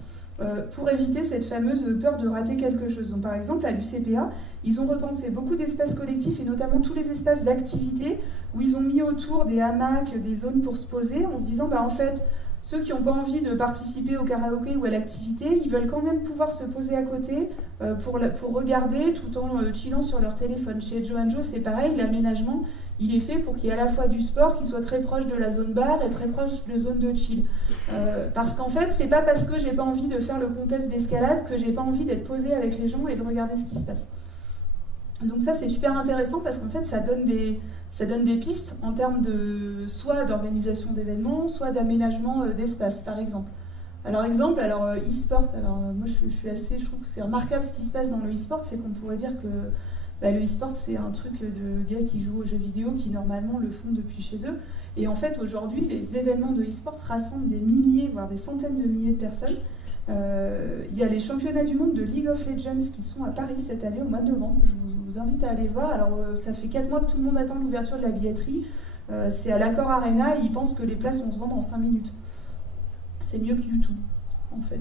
pour éviter cette fameuse peur de rater quelque chose. Donc, par exemple, à l'UCPA, ils ont repensé beaucoup d'espaces collectifs et notamment tous les espaces d'activité où ils ont mis autour des hamacs, des zones pour se poser en se disant, en fait, ceux qui n'ont pas envie de participer au karaoké ou à l'activité, ils veulent quand même pouvoir se poser à côté pour regarder tout en chillant sur leur téléphone. Chez Joe & Joe, c'est pareil, l'aménagement, il est fait pour qu'il y ait à la fois du sport qui soit très proche de la zone bar et très proche de la zone de chill. Parce qu'en fait, c'est pas parce que j'ai pas envie de faire le contest d'escalade que j'ai pas envie d'être posée avec les gens et de regarder ce qui se passe. Donc ça, c'est super intéressant parce qu'en fait, ça donne des pistes en termes de soit d'organisation d'événements, soit d'aménagement d'espace, par exemple. Alors e-sport, moi je trouve que c'est remarquable ce qui se passe dans le e-sport, c'est qu'on pourrait dire que le e-sport c'est un truc de gars qui jouent aux jeux vidéo qui normalement le font depuis chez eux. Et en fait aujourd'hui les événements de e-sport rassemblent des milliers, voire des centaines de milliers de personnes. Il y a les championnats du monde de League of Legends qui sont à Paris cette année au mois de novembre. Je vous invite à aller voir. Alors ça fait 4 mois que tout le monde attend l'ouverture de la billetterie. C'est à l'Accor Arena et ils pensent que les places vont se vendre en 5 minutes. C'est mieux que YouTube en fait.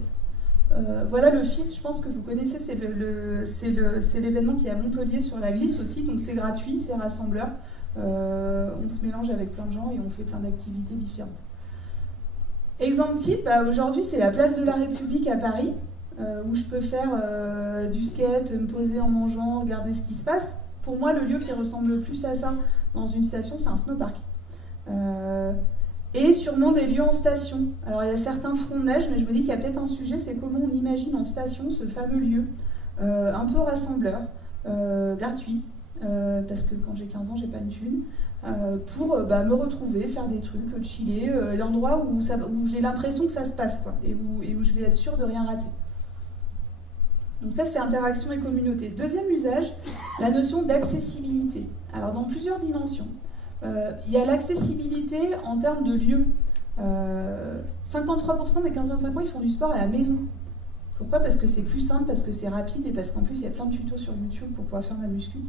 Voilà le FIS, je pense que vous connaissez, c'est l'événement qui est à Montpellier sur la glisse aussi, donc c'est gratuit, c'est rassembleur. On se mélange avec plein de gens et on fait plein d'activités différentes. Exemple type, aujourd'hui c'est la place de la République à Paris, où je peux faire du skate, me poser en mangeant, regarder ce qui se passe. Pour moi, le lieu qui ressemble le plus à ça dans une station, c'est un snowpark. Et sûrement des lieux en station. Alors il y a certains fronts de neige, mais je me dis qu'il y a peut-être un sujet, c'est comment on imagine en station ce fameux lieu, un peu rassembleur, gratuit, parce que quand j'ai 15 ans, j'ai pas une thune, pour me retrouver, faire des trucs, chiller, l'endroit où j'ai l'impression que ça se passe, quoi, et où je vais être sûre de rien rater. Donc ça, c'est interaction et communauté. Deuxième usage, la notion d'accessibilité. Alors dans plusieurs dimensions. Il y a l'accessibilité en termes de lieu. 53% des 15-25 ans, ils font du sport à la maison. Pourquoi ? Parce que c'est plus simple, parce que c'est rapide et parce qu'en plus, il y a plein de tutos sur YouTube pour pouvoir faire ma muscu.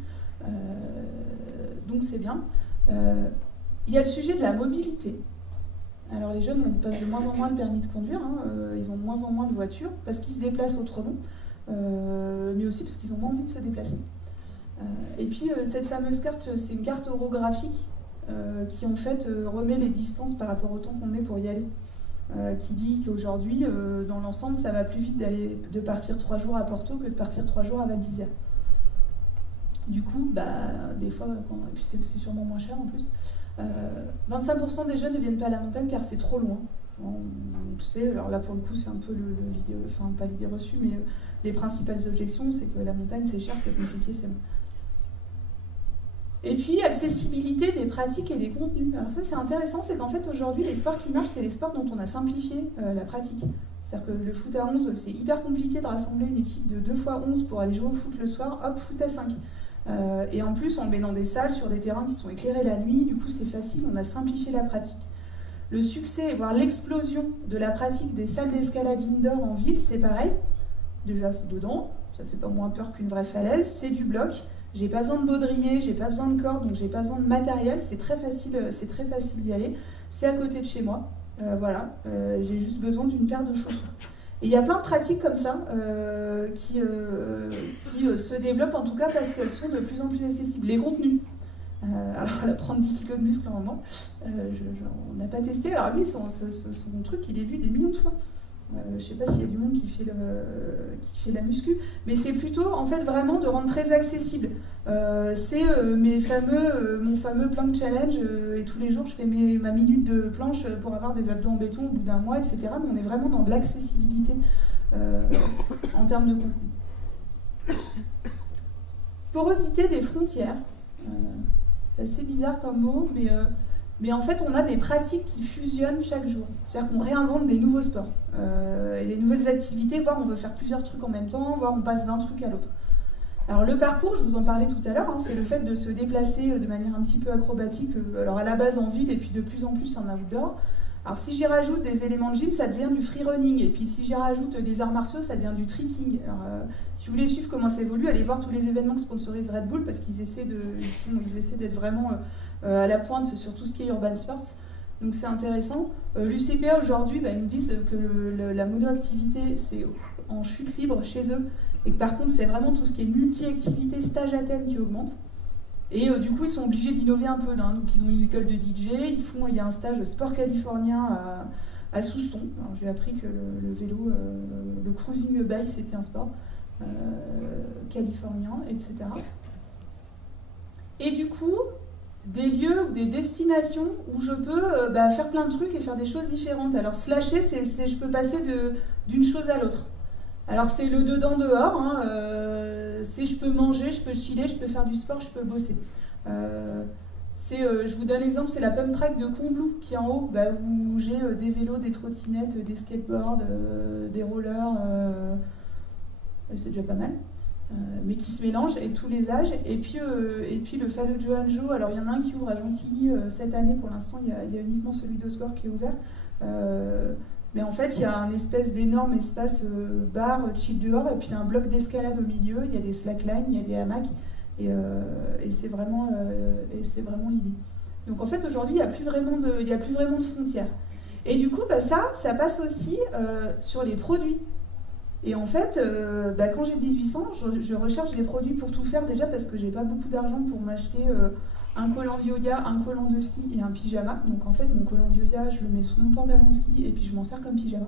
Donc c'est bien. Il y a le sujet de la mobilité. Alors les jeunes passent de moins en moins le permis de conduire, ils ont de moins en moins de voitures, parce qu'ils se déplacent autrement, mais aussi parce qu'ils ont moins envie de se déplacer. Et puis cette fameuse carte, c'est une carte orographique qui en fait remet les distances par rapport au temps qu'on met pour y aller. Qui dit qu'aujourd'hui, dans l'ensemble, ça va plus vite de partir 3 jours à Porto que de partir 3 jours à Val d'Isère. Du coup, des fois, et puis c'est sûrement moins cher en plus, 25% des jeunes ne viennent pas à la montagne car c'est trop loin. On le sait, alors là pour le coup c'est un peu l'idée, enfin pas l'idée reçue, mais les principales objections, c'est que la montagne c'est cher, c'est compliqué, c'est long. Et puis, accessibilité des pratiques et des contenus. Alors ça, c'est intéressant, c'est qu'en fait, aujourd'hui, les sports qui marchent, c'est les sports dont on a simplifié la pratique. C'est-à-dire que le foot à 11, c'est hyper compliqué de rassembler une équipe de 2 x 11 pour aller jouer au foot le soir, hop, foot à 5. Et en plus, on le met dans des salles, sur des terrains qui sont éclairés la nuit, du coup, c'est facile, on a simplifié la pratique. Le succès, voire l'explosion de la pratique des salles d'escalade indoor en ville, c'est pareil. Déjà, c'est dedans, ça fait pas moins peur qu'une vraie falaise, c'est du bloc. J'ai pas besoin de baudrier, j'ai pas besoin de corde, donc j'ai pas besoin de matériel, c'est très facile d'y aller. C'est à côté de chez moi, j'ai juste besoin d'une paire de chaussons. Et il y a plein de pratiques comme ça qui se développent, en tout cas parce qu'elles sont de plus en plus accessibles. Les contenus. Alors, on va prendre 10 kilos de muscle à un moment. On n'a pas testé. Alors lui, son truc, il est vu des millions de fois. Je ne sais pas s'il y a du monde qui fait la muscu, mais c'est plutôt en fait vraiment de rendre très accessible. C'est mon fameux plank challenge et tous les jours je fais ma minute de planche pour avoir des abdos en béton au bout d'un mois, etc. Mais on est vraiment dans de l'accessibilité en termes de contenu. Porosité des frontières. C'est assez bizarre comme mot, mais en fait, on a des pratiques qui fusionnent chaque jour. C'est-à-dire qu'on réinvente des nouveaux sports et des nouvelles activités, voire on veut faire plusieurs trucs en même temps, voire on passe d'un truc à l'autre. Alors le parcours, je vous en parlais tout à l'heure, c'est le fait de se déplacer de manière un petit peu acrobatique, alors à la base en ville et puis de plus en plus en outdoor. Alors si j'y rajoute des éléments de gym, ça devient du free running, et puis si j'y rajoute des arts martiaux, ça devient du tricking. Alors si vous voulez suivre comment ça évolue, allez voir tous les événements que sponsorise Red Bull, parce qu'ils essaient d'être vraiment à la pointe sur tout ce qui est urban sports. Donc c'est intéressant. L'UCPA aujourd'hui, ils nous disent que la monoactivité, c'est en chute libre chez eux, et que par contre c'est vraiment tout ce qui est multi-activité, stage à thème qui augmente. Et du coup ils sont obligés d'innover un peu, donc ils ont une école de DJ, il y a un stage sport californien à Sousson. Alors, j'ai appris que le vélo, le cruising bike c'était un sport californien, etc. Et du coup, des lieux ou des destinations où je peux faire plein de trucs et faire des choses différentes. Alors slasher, c'est je peux passer d'une chose à l'autre. Alors c'est le dedans-dehors, c'est je peux manger, je peux chiller, je peux faire du sport, je peux bosser. Je vous donne l'exemple, c'est la pump track de Combloux qui est en haut, où j'ai des vélos, des trottinettes, des skateboards, des rollers, c'est déjà pas mal. Mais qui se mélangent et tous les âges. Et puis le Fallo Johanjo, alors il y en a un qui ouvre à Gentilly cette année, pour l'instant il y a uniquement celui d'Oscore qui est ouvert. Mais en fait il y a un espèce d'énorme espace bar, chill dehors, et puis un bloc d'escalade au milieu, il y a des slacklines, il y a des hamacs, et c'est vraiment l'idée. Donc en fait aujourd'hui il n'y a plus vraiment de frontières. Et du coup ça passe aussi sur les produits. Et en fait, quand j'ai 18 ans, je recherche les produits pour tout faire, déjà parce que j'ai pas beaucoup d'argent pour m'acheter un collant de yoga, un collant de ski et un pyjama. Donc en fait, mon collant de yoga, je le mets sous mon pantalon de ski et puis je m'en sers comme pyjama.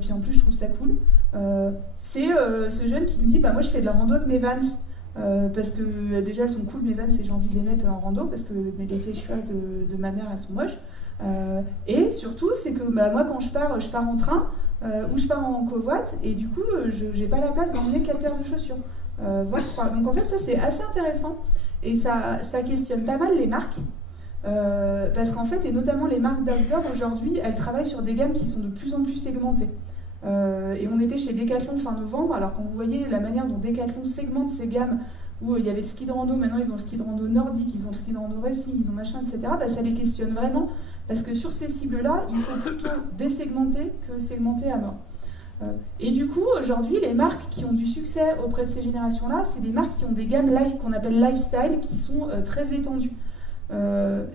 Puis en plus, je trouve ça cool. C'est ce jeune qui nous dit, moi je fais de la rando avec mes Vans. Parce que déjà elles sont cool mes Vans et j'ai envie de les mettre en rando parce que les t-shirts de ma mère elles sont moches. Et surtout, c'est que moi, quand je pars en train ou je pars en covoite, et du coup, je n'ai pas la place d'emmener 4 paires de chaussures, voire 3. Donc en fait, ça, c'est assez intéressant, et ça questionne pas mal les marques. Parce qu'en fait, et notamment les marques d'outdoor aujourd'hui, elles travaillent sur des gammes qui sont de plus en plus segmentées. Et on était chez Decathlon fin novembre, alors quand vous voyez la manière dont Decathlon segmente ses gammes, où il y avait le ski de rando, maintenant ils ont le ski de rando nordique, ils ont le ski de rando racing, ils ont machin, etc., ça les questionne vraiment, parce que sur ces cibles-là, il faut plutôt désegmenter que segmenter à mort. Et du coup, aujourd'hui, les marques qui ont du succès auprès de ces générations-là, c'est des marques qui ont des gammes qu'on appelle lifestyle, qui sont très étendues.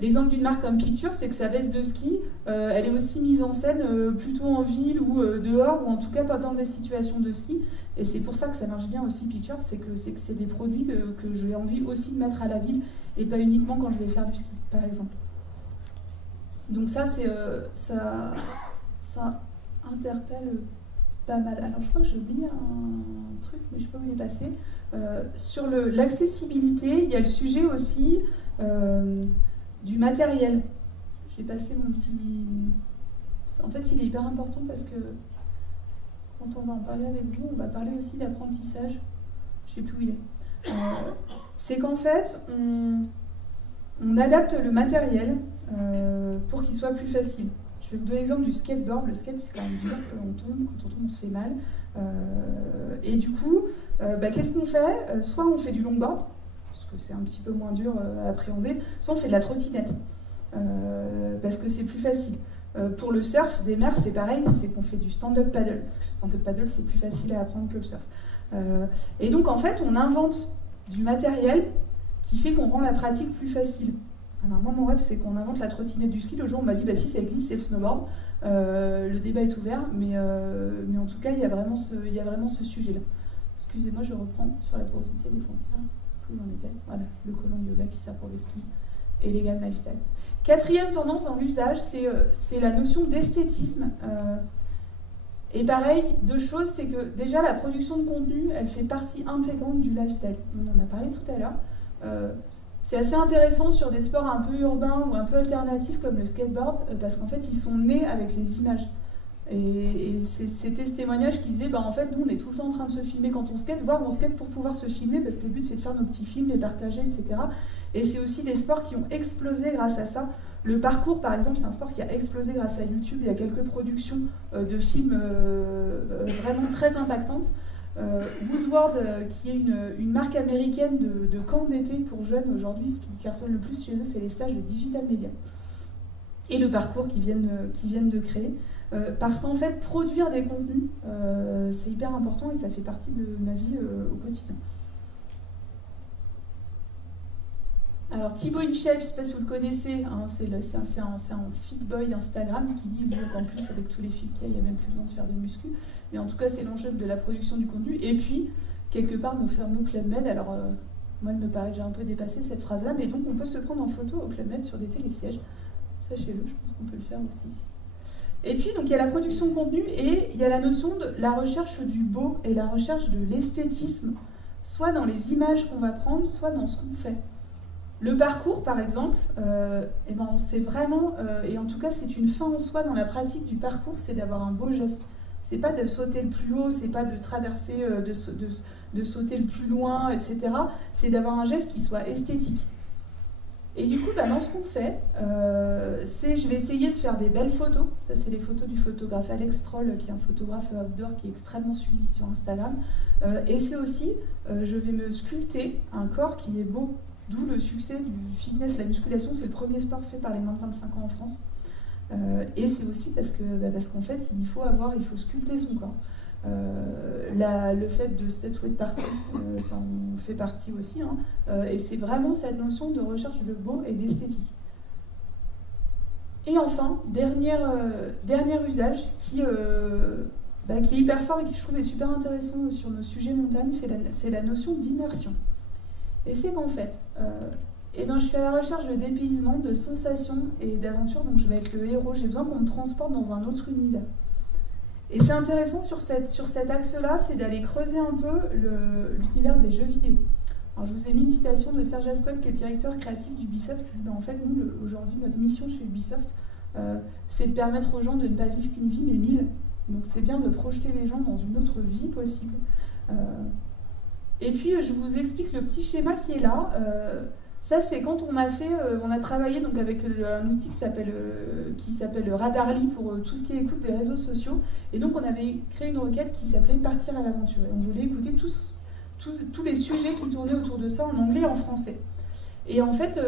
L'exemple d'une marque comme Picture, c'est que sa veste de ski, elle est aussi mise en scène plutôt en ville ou dehors, ou en tout cas pas dans des situations de ski. Et c'est pour ça que ça marche bien aussi Picture, c'est que c'est des produits que j'ai envie aussi de mettre à la ville, et pas uniquement quand je vais faire du ski, par exemple. Donc ça, ça interpelle pas mal. Alors je crois que j'ai oublié un truc, mais je sais pas où il est passé. Sur l'accessibilité, il y a le sujet aussi du matériel. J'ai passé mon petit... En fait, il est hyper important parce que quand on va en parler avec vous, on va parler aussi d'apprentissage. Je sais plus où il est. C'est qu'en fait, on adapte le matériel pour qu'il soit plus facile. Je vais vous donner l'exemple du skateboard. Le skate, c'est quand même dur quand on tombe. Quand on tombe, on se fait mal. Et du coup, qu'est-ce qu'on fait ? Soit on fait du longboard, parce que c'est un petit peu moins dur à appréhender, soit on fait de la trottinette, parce que c'est plus facile. Pour le surf des mers, c'est pareil, c'est qu'on fait du stand-up paddle, parce que le stand-up paddle, c'est plus facile à apprendre que le surf. Et donc, en fait, on invente du matériel qui fait qu'on rend la pratique plus facile. Alors moi, mon rêve, c'est qu'on invente la trottinette du ski. Le jour, on m'a dit, si, ça existe, c'est le snowboard. Le débat est ouvert, mais en tout cas, il y a vraiment ce sujet-là. Excusez-moi, je reprends sur la porosité des frontières. Où j'en étais. Voilà, le collant yoga qui sert pour le ski et les gammes lifestyle. Quatrième tendance dans l'usage, c'est la notion d'esthétisme. Et pareil, deux choses, c'est que déjà la production de contenu, elle fait partie intégrante du lifestyle. On en a parlé tout à l'heure. C'est assez intéressant sur des sports un peu urbains ou un peu alternatifs comme le skateboard, parce qu'en fait, ils sont nés avec les images. Et c'était ce témoignage qui disait, en fait, nous, on est tout le temps en train de se filmer quand on skate, voire on skate pour pouvoir se filmer, parce que le but, c'est de faire nos petits films, les partager, etc. Et c'est aussi des sports qui ont explosé grâce à ça. Le parcours, par exemple, c'est un sport qui a explosé grâce à YouTube. Il y a quelques productions de films vraiment très impactantes. Woodward, qui est une marque américaine de camps d'été pour jeunes, aujourd'hui, ce qui cartonne le plus chez eux, c'est les stages de digital media. Et le parcours qu'ils viennent de créer. Parce qu'en fait, produire des contenus, c'est hyper important et ça fait partie de ma vie au quotidien. Alors Thibaut InShape, je ne sais pas si vous le connaissez, hein, c'est un fit boy d'Instagram qui dit qu'en plus avec tous les fils qu'il y a, il n'y a même plus besoin de faire de muscu. Mais en tout cas, c'est l'enjeu de la production du contenu. Et puis, quelque part, nos fameux Club Med. Alors, moi, il me paraît que j'ai un peu dépassé cette phrase-là, mais donc on peut se prendre en photo au Club Med sur des télésièges. Sachez-le, je pense qu'on peut le faire aussi ici. Et puis, donc, il y a la production de contenu et il y a la notion de la recherche du beau et la recherche de l'esthétisme, soit dans les images qu'on va prendre, soit dans ce qu'on fait. Le parcours, par exemple, c'est vraiment, et en tout cas, c'est une fin en soi dans la pratique du parcours, c'est d'avoir un beau geste. C'est pas de sauter le plus haut, c'est pas de traverser, de sauter le plus loin, etc. C'est d'avoir un geste qui soit esthétique. Et du coup, dans ce qu'on fait, je vais essayer de faire des belles photos. Ça, c'est les photos du photographe Alex Troll, qui est un photographe outdoor qui est extrêmement suivi sur Instagram. Et c'est aussi, je vais me sculpter un corps qui est beau. D'où le succès du fitness, la musculation, c'est le premier sport fait par les moins de 25 ans en France. Et c'est aussi parce qu'en fait, il faut sculpter son corps. Le fait de se tatouer de partout, ça en fait partie aussi. Et c'est vraiment cette notion de recherche de beau et d'esthétique. Et enfin, dernier usage qui est hyper fort et qui je trouve est super intéressant sur nos sujets montagne, c'est la notion d'immersion. Et c'est qu'en fait, je suis à la recherche de dépaysement, de sensations et d'aventures, donc je vais être le héros. J'ai besoin qu'on me transporte dans un autre univers. Et c'est intéressant sur cet axe-là, c'est d'aller creuser un peu l'univers des jeux vidéo. Alors je vous ai mis une citation de Serge Ascot, qui est le directeur créatif d'Ubisoft. En fait, nous, aujourd'hui, notre mission chez Ubisoft, c'est de permettre aux gens de ne pas vivre qu'une vie, mais 1000. Donc c'est bien de projeter les gens dans une autre vie possible. Et puis je vous explique le petit schéma qui est là. Ça c'est quand on a travaillé donc avec un outil qui s'appelle Radarly pour tout ce qui est écoute des réseaux sociaux. Et donc on avait créé une requête qui s'appelait Partir à l'aventure. Et on voulait écouter tous les sujets qui tournaient autour de ça en anglais et en français. Et en fait,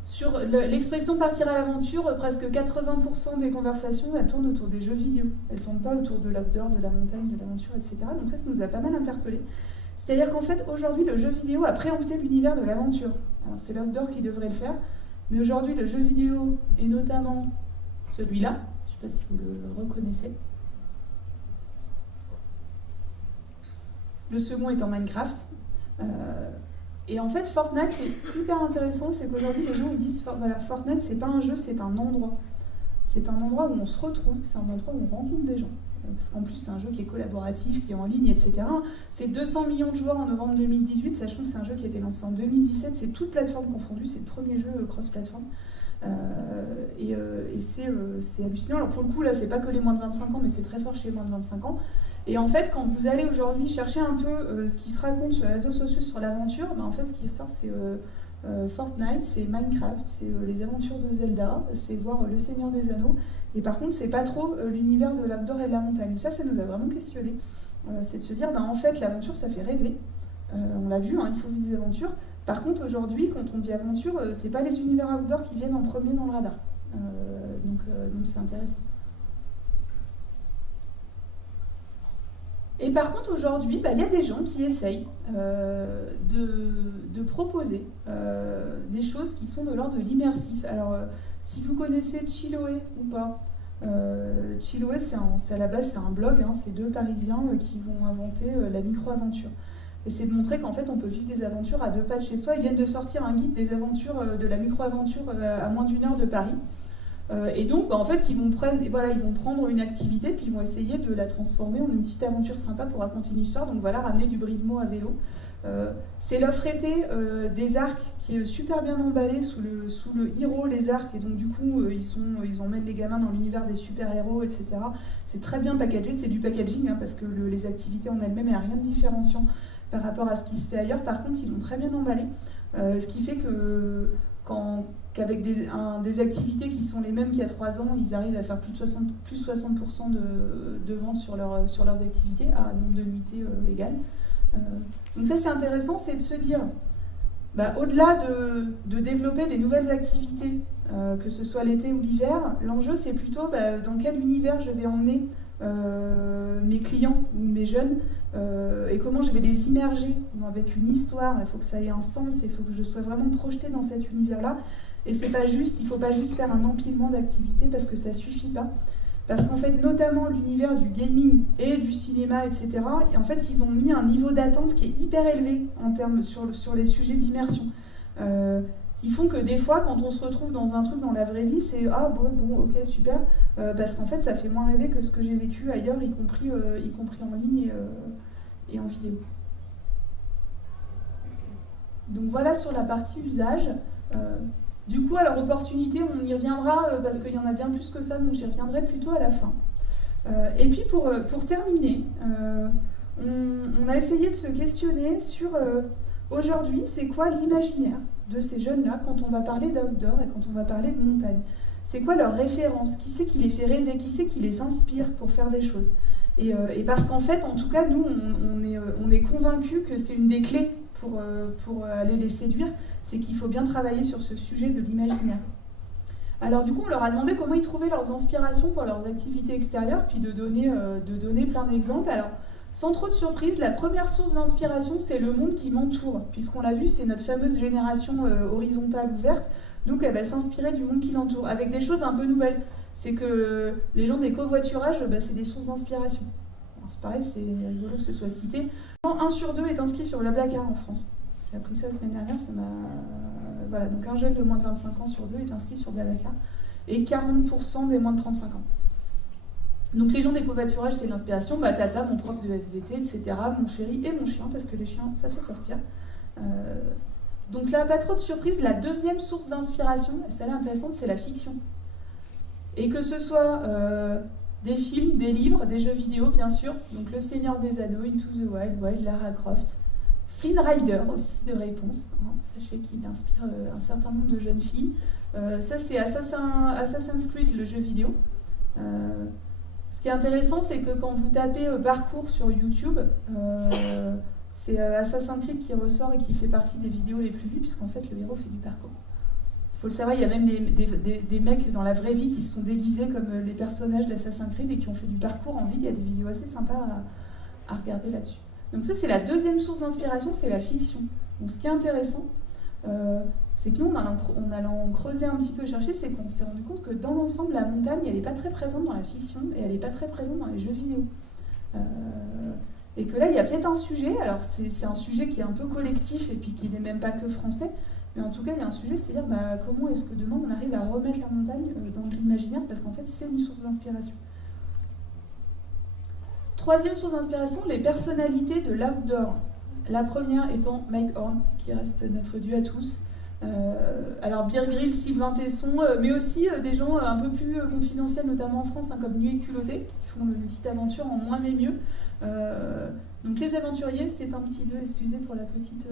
sur l'expression partir à l'aventure, presque 80% des conversations, elles tournent autour des jeux vidéo. Elles ne tournent pas autour de l'outdoor, de la montagne, de l'aventure, etc. Donc ça nous a pas mal interpellés. C'est-à-dire qu'en fait, aujourd'hui, le jeu vidéo a préempté l'univers de l'aventure. Alors c'est l'outdoor qui devrait le faire, mais aujourd'hui, le jeu vidéo, et notamment celui-là, je ne sais pas si vous le reconnaissez. Le second étant Minecraft. Et en fait, Fortnite, c'est hyper intéressant, c'est qu'aujourd'hui, les gens ils disent voilà, Fortnite, c'est pas un jeu, c'est un endroit. C'est un endroit où on se retrouve, c'est un endroit où on rencontre des gens. Parce qu'en plus, c'est un jeu qui est collaboratif, qui est en ligne, etc. C'est 200 millions de joueurs en novembre 2018, sachant que c'est un jeu qui a été lancé en 2017. C'est toute plateforme confondue, c'est le premier jeu cross-plateforme. Et c'est hallucinant. Alors pour le coup, là, c'est pas que les moins de 25 ans, mais c'est très fort chez les moins de 25 ans. Et en fait, quand vous allez aujourd'hui chercher un peu ce qui se raconte sur les réseaux sociaux sur l'aventure, en fait, ce qui sort, c'est Fortnite, c'est Minecraft, c'est les aventures de Zelda, c'est voir Le Seigneur des Anneaux. Et par contre, c'est pas trop l'univers de l'outdoor et de la montagne. Et ça nous a vraiment questionné. C'est de se dire, en fait, l'aventure, ça fait rêver. On l'a vu, il faut vivre des aventures. Par contre, aujourd'hui, quand on dit aventure, c'est pas les univers outdoor qui viennent en premier dans le radar. Donc c'est intéressant. Et par contre, aujourd'hui, il y a des gens qui essayent de proposer des choses qui sont de l'ordre de l'immersif. Alors, si vous connaissez Chiloé ou pas, Chiloé, c'est à la base, c'est un blog, c'est deux Parisiens qui vont inventer la micro-aventure. Et c'est de montrer qu'en fait, on peut vivre des aventures à 2 pas de chez soi. Ils viennent de sortir un guide des aventures, de la micro-aventure à moins d'1 heure de Paris. Et donc, en fait, ils vont prendre une activité, puis ils vont essayer de la transformer en une petite aventure sympa pour raconter une histoire. Donc voilà, ramener du bris de mots à vélo. C'est l'offre été des arcs qui est super bien emballé sous le hero, les arcs. Et donc, du coup, ils emmènent les gamins dans l'univers des super-héros, etc. C'est très bien packagé, c'est du packaging, parce que les activités en elles-mêmes, il n'y a rien de différenciant par rapport à ce qui se fait ailleurs. Par contre, ils l'ont très bien emballé. Ce qui fait qu'avec des activités qui sont les mêmes qu'il y a 3 ans, ils arrivent à faire plus de 60% de ventes sur leurs activités à nombre de nuitées égal. Donc ça, c'est intéressant, c'est de se dire, au-delà de développer des nouvelles activités, que ce soit l'été ou l'hiver, l'enjeu, c'est plutôt dans quel univers je vais emmener mes clients ou mes jeunes, et comment je vais les immerger avec une histoire. Il faut que ça ait un sens, il faut que je sois vraiment projetée dans cet univers-là. Et il ne faut pas juste faire un empilement d'activités parce que ça ne suffit pas. Parce qu'en fait, notamment l'univers du gaming et du cinéma, etc., et en fait, ils ont mis un niveau d'attente qui est hyper élevé en termes sur les sujets d'immersion. Qui font que des fois, quand on se retrouve dans un truc dans la vraie vie, c'est « Ah bon, ok, super », parce qu'en fait, ça fait moins rêver que ce que j'ai vécu ailleurs, y compris en ligne et en vidéo. Donc voilà sur la partie usage. Du coup, alors opportunité, on y reviendra parce qu'il y en a bien plus que ça, donc j'y reviendrai plutôt à la fin. Et puis pour terminer, on a essayé de se questionner sur aujourd'hui, c'est quoi l'imaginaire de ces jeunes-là quand on va parler d'outdoor et quand on va parler de montagne. C'est quoi leur référence? Qui c'est qui les fait rêver? Qui c'est qui les inspire pour faire des choses? Et parce qu'en fait, en tout cas, nous, on est convaincus que c'est une des clés pour aller les séduire, c'est qu'il faut bien travailler sur ce sujet de l'imaginaire. Alors du coup, on leur a demandé comment ils trouvaient leurs inspirations pour leurs activités extérieures, puis de donner plein d'exemples. Alors, sans trop de surprise, la première source d'inspiration, c'est le monde qui m'entoure. Puisqu'on l'a vu, c'est notre fameuse génération horizontale ouverte. Donc elle va s'inspirer du monde qui l'entoure, avec des choses un peu nouvelles. C'est que les gens des covoiturages, c'est des sources d'inspiration. Alors c'est pareil, c'est rigolo que ce soit cité. 1 sur 2 est inscrit sur Blablacar en France. J'ai appris ça la semaine dernière, ça m'a... Voilà, donc un jeune de moins de 25 ans sur 2 est inscrit sur Blablacar. Et 40% des moins de 35 ans. Donc les gens des covoiturages, c'est l'inspiration. Tata, mon prof de SVT, etc., mon chéri et mon chien, parce que les chiens, ça fait sortir. Donc là, pas trop de surprise, la deuxième source d'inspiration, et celle-là intéressante, c'est la fiction. Et que ce soit des films, des livres, des jeux vidéo, bien sûr, donc Le Seigneur des Anneaux, Into the Wild, Lara Croft, Flynn Rider aussi, de Réponse, hein, sachez qu'il inspire un certain nombre de jeunes filles. Ça, c'est Assassin's Creed, le jeu vidéo. Ce qui est intéressant, c'est que quand vous tapez parcours sur YouTube, c'est Assassin's Creed qui ressort et qui fait partie des vidéos les plus vues, puisqu'en fait, le héros fait du parcours. Il faut le savoir, il y a même des mecs dans la vraie vie qui se sont déguisés comme les personnages d'Assassin's Creed et qui ont fait du parcours en ville. Il y a des vidéos assez sympas à regarder là-dessus. Donc ça, c'est la deuxième source d'inspiration, c'est la fiction. Donc ce qui est intéressant, c'est que nous, en allant creuser un petit peu, chercher, c'est qu'on s'est rendu compte que dans l'ensemble, la montagne, elle n'est pas très présente dans la fiction et elle n'est pas très présente dans les jeux vidéo. Et que là, il y a peut-être un sujet, alors c'est un sujet qui est un peu collectif et puis qui n'est même pas que français, mais en tout cas, il y a un sujet, c'est-à-dire comment est-ce que demain on arrive à remettre la montagne dans l'imaginaire, parce qu'en fait, c'est une source d'inspiration. Troisième source d'inspiration, les personnalités de l'outdoor. La première étant Mike Horn, qui reste notre dieu à tous. Alors Bear Grylls, Sylvain Tesson, mais aussi des gens un peu plus confidentiels, notamment en France, hein, comme Nuit et Culotté, qui font une petite aventure en moins mais mieux. Donc les aventuriers, c'est un petit 2, excusez pour la petite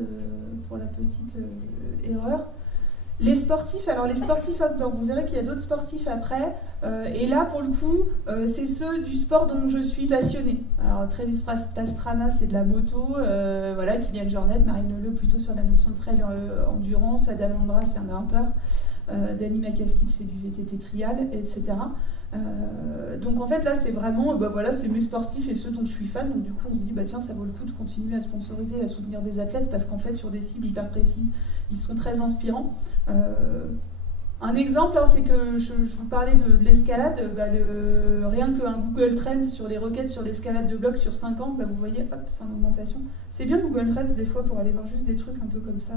erreur. Les sportifs, alors les sportifs outdoor, vous verrez qu'il y a d'autres sportifs après, et là pour le coup, c'est ceux du sport dont je suis passionnée. Alors Travis Pastrana, c'est de la moto, voilà, Kylian Jornet, Marine Leleu plutôt sur la notion de trail endurance, Adam Ondra, c'est un grimpeur, Dani McCaskill, c'est du VTT trial, etc. Donc en fait là c'est vraiment voilà, c'est mes sportifs et ceux dont je suis fan, donc du coup on se dit tiens, ça vaut le coup de continuer à sponsoriser, à soutenir des athlètes, parce qu'en fait sur des cibles hyper précises ils sont très inspirants. Un exemple, hein, c'est que je vous parlais de l'escalade, rien qu'un Google Trends sur les requêtes sur l'escalade de blocs sur 5 ans, vous voyez, hop, c'est en augmentation. C'est bien Google Trends des fois pour aller voir juste des trucs un peu comme ça,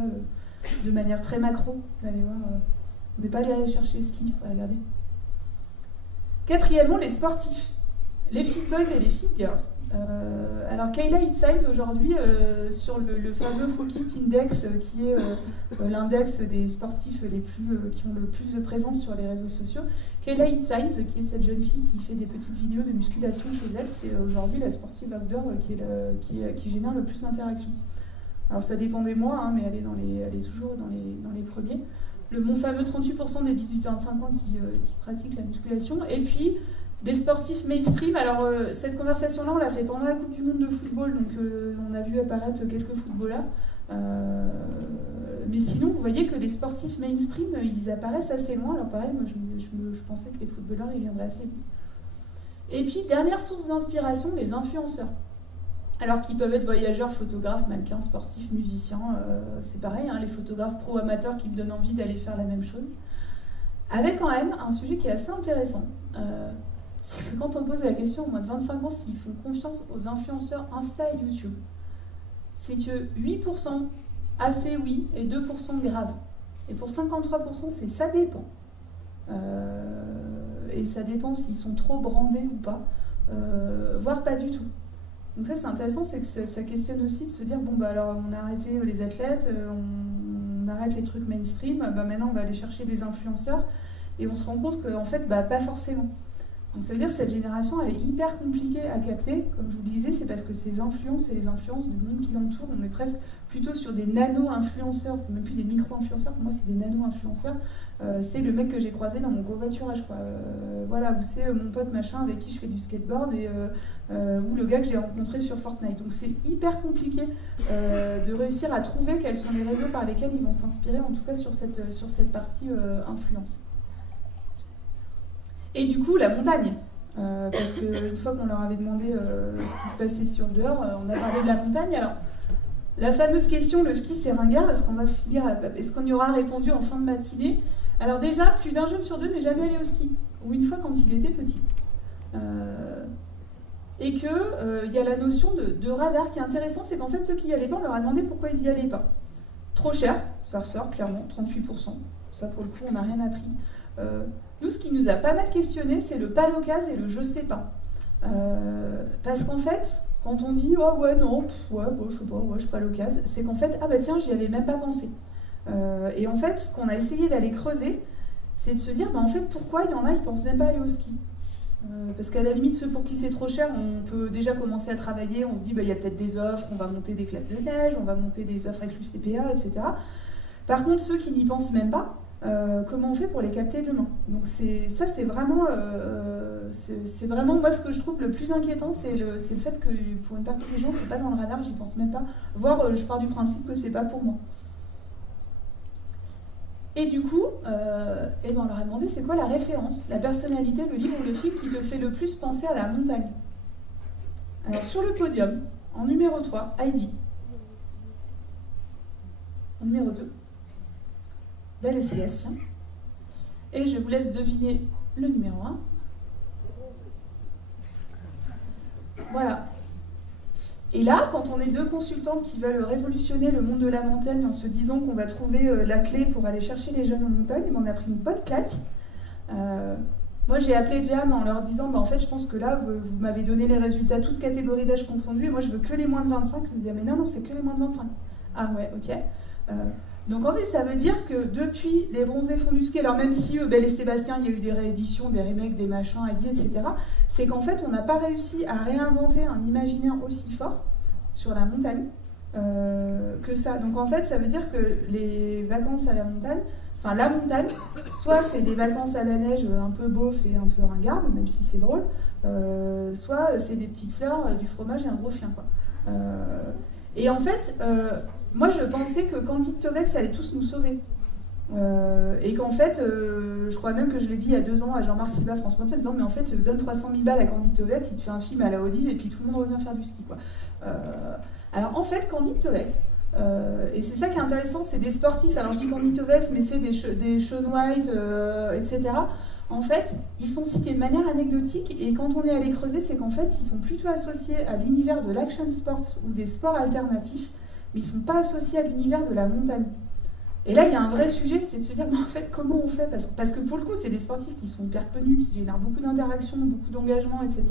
de manière très macro, d'aller voir. On n'est pas allé chercher les skis, il faut regarder. Quatrièmement, les sportifs, les fit boys et les fit girls. Alors Kayla Hitsize aujourd'hui sur le fameux Fokit Index qui est l'index des sportifs qui ont le plus de présence sur les réseaux sociaux. Kayla Hitsize, qui est cette jeune fille qui fait des petites vidéos de musculation chez elle, c'est aujourd'hui la sportive outdoor qui génère le plus d'interactions. Alors ça dépend des mois, hein, mais elle est toujours dans les premiers. Mon fameux 38% des 18-25 ans qui pratiquent la musculation. Et puis des sportifs mainstream. Alors cette conversation-là, on l'a fait pendant la Coupe du Monde de football, donc on a vu apparaître quelques footballeurs. Mais sinon, vous voyez que les sportifs mainstream, ils apparaissent assez loin. Alors pareil, moi je pensais que les footballeurs, ils viendraient assez vite. Et puis, dernière source d'inspiration, les influenceurs. Alors qui peuvent être voyageurs, photographes, mannequins, sportifs, musiciens, c'est pareil, hein, les photographes pro-amateurs qui me donnent envie d'aller faire la même chose. Avec quand même un sujet qui est assez intéressant. C'est que quand on pose la question aux moins de 25 ans s'ils font confiance aux influenceurs Insta et YouTube, c'est que 8% assez oui et 2% grave. Et pour 53%, c'est ça dépend. Et ça dépend s'ils sont trop brandés ou pas, voire pas du tout. Donc ça c'est intéressant, c'est que ça questionne aussi de se dire alors on a arrêté les athlètes, on arrête les trucs mainstream, maintenant on va aller chercher des influenceurs et on se rend compte qu'en fait pas forcément. Donc ça veut dire que cette génération elle est hyper compliquée à capter, comme je vous le disais, c'est parce que ces influences et les influences du monde qui l'entoure, on est presque plutôt sur des nano-influenceurs, c'est même plus des micro-influenceurs, pour moi c'est des nano-influenceurs. C'est le mec que j'ai croisé dans mon covoiturage, quoi. Voilà, ou c'est mon pote machin avec qui je fais du skateboard, ou le gars que j'ai rencontré sur Fortnite. Donc c'est hyper compliqué de réussir à trouver quels sont les réseaux par lesquels ils vont s'inspirer, en tout cas sur cette partie influence. Et du coup, la montagne. Parce qu'une fois qu'on leur avait demandé ce qui se passait sur le dehors, on a parlé de la montagne. Alors, la fameuse question, le ski c'est ringard, est-ce qu'on y aura répondu en fin de matinée? Alors déjà, plus d'un jeune sur deux n'est jamais allé au ski, ou une fois quand il était petit. Et qu'il y a la notion de radar qui est intéressant, c'est qu'en fait ceux qui y allaient pas, on leur a demandé pourquoi ils y allaient pas. Trop cher, ça ressort clairement, 38%. Ça pour le coup, on n'a rien appris. Nous, ce qui nous a pas mal questionné, c'est le pas l'occasion et le je sais pas. Parce qu'en fait, quand on dit oh ouais non, je sais pas l'occasion, c'est qu'en fait, tiens, j'y avais même pas pensé. Et en fait, ce qu'on a essayé d'aller creuser, c'est de se dire, en fait, pourquoi il y en a, ils ne pensent même pas aller au ski. Parce qu'à la limite, ceux pour qui c'est trop cher, on peut déjà commencer à travailler, on se dit, il y a peut-être des offres, on va monter des classes de neige, on va monter des offres avec l'UCPA, etc. Par contre, ceux qui n'y pensent même pas, comment on fait pour les capter demain? Donc c'est vraiment, moi ce que je trouve le plus inquiétant, c'est le fait que pour une partie des gens, c'est pas dans le radar, j'y pense même pas. Voire, je pars du principe que c'est pas pour moi. Et du coup, on leur a demandé c'est quoi la référence, la personnalité, le livre ou le film qui te fait le plus penser à la montagne. Alors sur le podium, en numéro 3, Heidi. En numéro 2, Belle et Sébastien. Et je vous laisse deviner le numéro 1. Voilà. Et là, quand on est deux consultantes qui veulent révolutionner le monde de la montagne en se disant qu'on va trouver la clé pour aller chercher les jeunes en montagne, on a pris une bonne claque. Moi, j'ai appelé Jam en leur disant en fait, je pense que là, vous m'avez donné les résultats, toutes catégories d'âge confondues, et moi, je veux que les moins de 25. Je me dis, mais non, c'est que les moins de 25. Ah ouais, ok. Donc en fait, ça veut dire que depuis les bronzés fonds du ski, alors même si Belle et Sébastien, il y a eu des rééditions, des remakes, des machins, Heidi, etc., c'est qu'en fait, on n'a pas réussi à réinventer un imaginaire aussi fort sur la montagne que ça. Donc en fait, ça veut dire que les vacances à la montagne, enfin la montagne, soit c'est des vacances à la neige un peu beauf et un peu ringardes, même si c'est drôle, soit c'est des petites fleurs, du fromage et un gros chien, quoi. Et en fait, moi je pensais que Candide Tovex allait tous nous sauver. Et qu'en fait, je crois même que je l'ai dit il y a 2 ans à Jean-Marc Silva, France Moto, en disant mais en fait, donne 300 000 balles à Candide Tovex, il te fait un film à la Audi et puis tout le monde revient faire du ski, quoi. Alors en fait, Candide Tovex, et c'est ça qui est intéressant, c'est des sportifs, alors je dis Candide Tovex, mais c'est des Shaun White, etc. En fait, ils sont cités de manière anecdotique, et quand on est allé creuser, c'est qu'en fait, ils sont plutôt associés à l'univers de l'action sport ou des sports alternatifs, mais ils ne sont pas associés à l'univers de la montagne. Et là, il y a un vrai sujet, c'est de se dire, mais en fait, comment on fait? Parce que pour le coup, c'est des sportifs qui sont hyper connus, qui génèrent beaucoup d'interactions, beaucoup d'engagement, etc.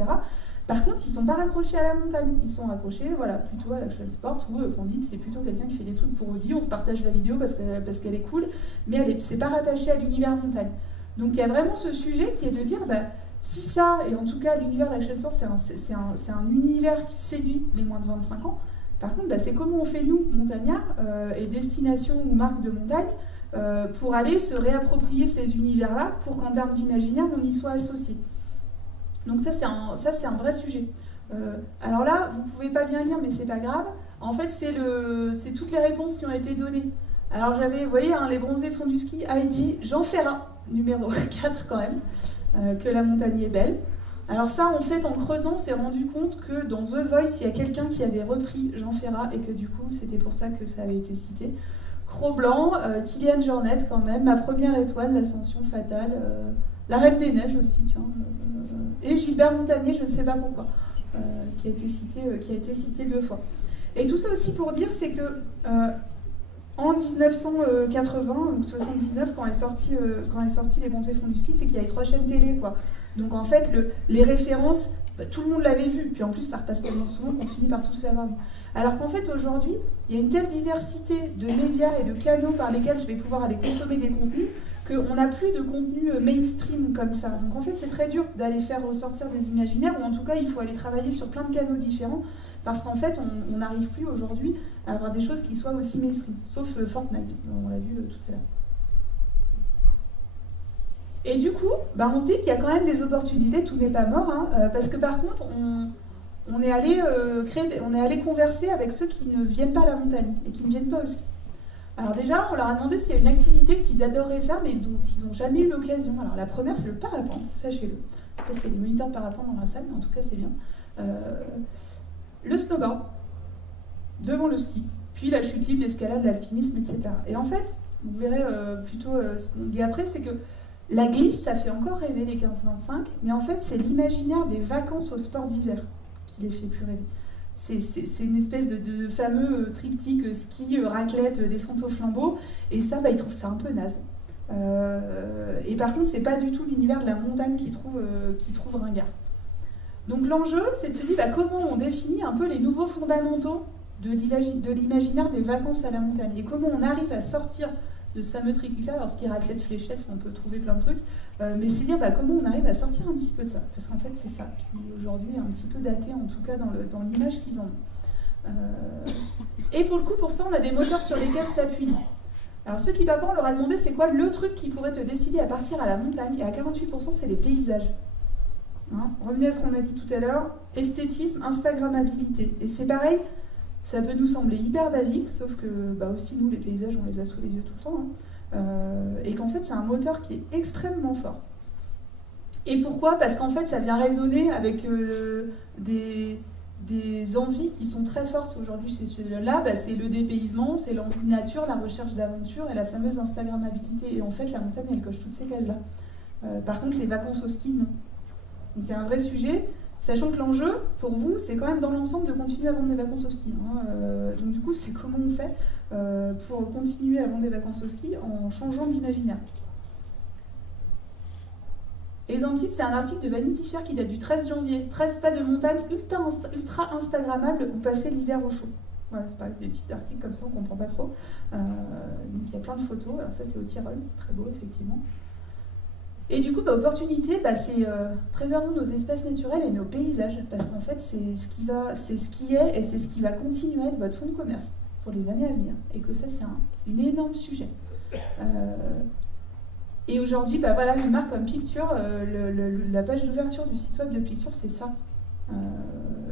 Par contre, ils ne sont pas raccrochés à la montagne. Ils sont raccrochés, plutôt à l'action sport, où Candide, c'est plutôt quelqu'un qui fait des trucs pour Audi, on se partage la vidéo parce qu'elle est cool, mais c'est pas rattaché à l'univers montagne. Donc il y a vraiment ce sujet qui est de dire, si ça, et en tout cas l'univers de l'action sport, c'est un univers qui séduit les moins de 25 ans, par contre, c'est comment on fait, nous, montagnards, et destinations ou marques de montagne, pour aller se réapproprier ces univers-là, pour qu'en termes d'imaginaire, on y soit associé. Donc ça, c'est un vrai sujet. Alors là, vous ne pouvez pas bien lire, mais c'est pas grave. En fait, c'est toutes les réponses qui ont été données. Alors j'avais, vous voyez, les bronzés fonds du ski, Heidi, Jean Ferrat, numéro 4 quand même, que la montagne est belle. Alors ça, en fait, en creusant, on s'est rendu compte que dans The Voice, il y a quelqu'un qui avait repris Jean Ferrat et que du coup, c'était pour ça que ça avait été cité. Cro-Blanc, Kylian Jornet quand même, Ma première étoile, l'ascension fatale, La Reine des Neiges aussi, tiens, et Gilbert Montagnier, je ne sais pas pourquoi, qui a été cité 2 fois. Et tout ça aussi pour dire, c'est que en 1980 ou 79, quand est sorti Les bronzés fonds du ski, c'est qu'il y avait 3 chaînes télé, quoi. Donc en fait, les références, tout le monde l'avait vu, puis en plus ça repasse tellement souvent qu'on finit par tous l'avoir vu. Alors qu'en fait aujourd'hui, il y a une telle diversité de médias et de canaux par lesquels je vais pouvoir aller consommer des contenus, qu'on n'a plus de contenu mainstream comme ça. Donc en fait c'est très dur d'aller faire ressortir des imaginaires, ou en tout cas il faut aller travailler sur plein de canaux différents, parce qu'en fait on n'arrive plus aujourd'hui à avoir des choses qui soient aussi mainstream, sauf Fortnite, on l'a vu tout à l'heure. Et du coup, on se dit qu'il y a quand même des opportunités, tout n'est pas mort, parce que par contre, on est allé converser avec ceux qui ne viennent pas à la montagne et qui ne viennent pas au ski. Alors déjà, on leur a demandé s'il y a une activité qu'ils adoreraient faire, mais dont ils n'ont jamais eu l'occasion. Alors la première, c'est le parapente, sachez-le. Je sais pas s'il y a des moniteurs de parapente dans la salle, mais en tout cas, c'est bien. Le snowboard, devant le ski, puis la chute libre, l'escalade, l'alpinisme, etc. Et en fait, vous verrez plutôt ce qu'on dit après, c'est que la glisse, ça fait encore rêver les 15-25, mais en fait, c'est l'imaginaire des vacances au sport d'hiver qui les fait plus rêver. C'est une espèce de fameux triptyque ski, raclette, descente au flambeau, et ça, ils trouvent ça un peu naze. Et par contre, c'est pas du tout l'univers de la montagne qu'ils trouvent ringard. Donc l'enjeu, c'est de se dire comment on définit un peu les nouveaux fondamentaux de l'imaginaire des vacances à la montagne. Et comment on arrive à sortir de ce fameux tricot-là, alors ce qui est raclette, fléchette, on peut trouver plein de trucs, mais c'est dire comment on arrive à sortir un petit peu de ça, parce qu'en fait c'est ça qui aujourd'hui est un petit peu daté, en tout cas dans l'image qu'ils en ont. Et pour le coup, pour ça, on a des moteurs sur lesquels s'appuyer. Alors ceux qui papa, on leur a demandé c'est quoi le truc qui pourrait te décider à partir à la montagne, et à 48% c'est les paysages. Hein, revenez à ce qu'on a dit tout à l'heure, esthétisme, instagrammabilité, et c'est pareil. Ça peut nous sembler hyper basique, sauf que aussi nous, les paysages, on les a sous les yeux tout le temps. Et qu'en fait, c'est un moteur qui est extrêmement fort. Et pourquoi ? Parce qu'en fait, ça vient résonner avec des envies qui sont très fortes aujourd'hui chez ceux-là. C'est le dépaysement, c'est l'envie de nature, la recherche d'aventure et la fameuse instagrammabilité. Et en fait, la montagne, elle coche toutes ces cases-là. Par contre, les vacances au ski, non. Donc il y a un vrai sujet. Sachant que l'enjeu, pour vous, c'est quand même dans l'ensemble de continuer à vendre des vacances au ski. Donc du coup, c'est comment on fait pour continuer à vendre des vacances au ski en changeant d'imaginaire. Exemple type, c'est un article de Vanity Fair qui date du 13 janvier. 13 pas de montagne ultra instagrammables où passer l'hiver au chaud. Voilà, c'est pareil, c'est des petits articles comme ça, on ne comprend pas trop. Donc il y a plein de photos. Alors ça, c'est au Tyrol, c'est très beau, effectivement. Et du coup, opportunité, c'est préservons nos espaces naturels et nos paysages, parce qu'en fait, c'est ce qui est et c'est ce qui va continuer à être votre fonds de commerce pour les années à venir. Et que ça, c'est un énorme sujet. Et aujourd'hui, une marque comme Picture, la page d'ouverture du site web de Picture, c'est ça.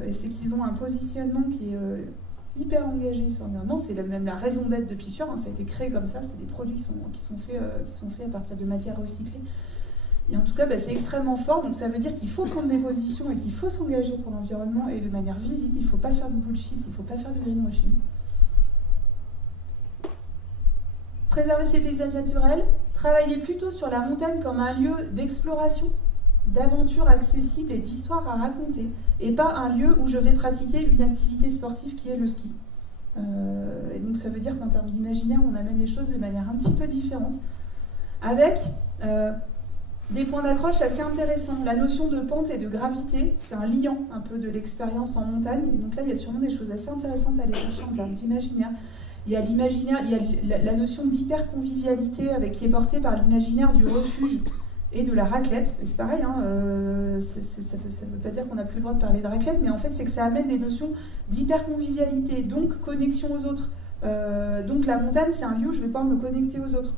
Et c'est qu'ils ont un positionnement qui est hyper engagé sur l'environnement. C'est même la raison d'être de Picture. Ça a été créé comme ça. C'est des produits qui sont faits à partir de matières recyclées. Et en tout cas, c'est extrêmement fort, donc ça veut dire qu'il faut prendre des positions et qu'il faut s'engager pour l'environnement et de manière visible. Il ne faut pas faire du bullshit, il ne faut pas faire du greenwashing. Préserver ses paysages naturels, travailler plutôt sur la montagne comme un lieu d'exploration, d'aventure accessible et d'histoire à raconter, et pas un lieu où je vais pratiquer une activité sportive qui est le ski. Et donc ça veut dire qu'en termes d'imaginaire, on amène les choses de manière un petit peu différente, avec des points d'accroche assez intéressants. La notion de pente et de gravité, c'est un liant un peu de l'expérience en montagne. Et donc là, il y a sûrement des choses assez intéressantes à aller chercher en termes d'imaginaire. Il y a l'imaginaire, il y a la notion d'hyper-convivialité qui est portée par l'imaginaire du refuge et de la raclette. Et c'est pareil, ça ne veut pas dire qu'on n'a plus le droit de parler de raclette, mais en fait, c'est que ça amène des notions d'hyper-convivialité, donc connexion aux autres. Donc la montagne, c'est un lieu où je vais pouvoir me connecter aux autres.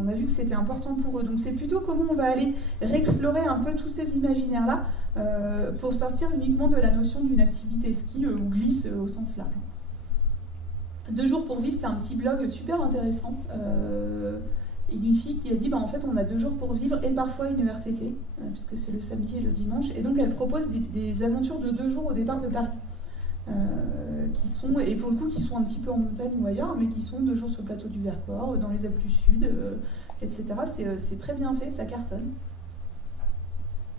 On a vu que c'était important pour eux. Donc c'est plutôt comment on va aller réexplorer un peu tous ces imaginaires-là pour sortir uniquement de la notion d'une activité ski ou glisse au sens large. 2 jours pour vivre, c'est un petit blog super intéressant. Et d'une fille qui a dit, en fait, on a 2 jours pour vivre et parfois une RTT, puisque c'est le samedi et le dimanche. Et donc elle propose des aventures de 2 jours au départ de Paris. Qui sont, et pour le coup, qui sont un petit peu en montagne ou ailleurs, mais qui sont 2 jours sur le plateau du Vercors, dans les Alpes du Sud, etc. C'est très bien fait, ça cartonne.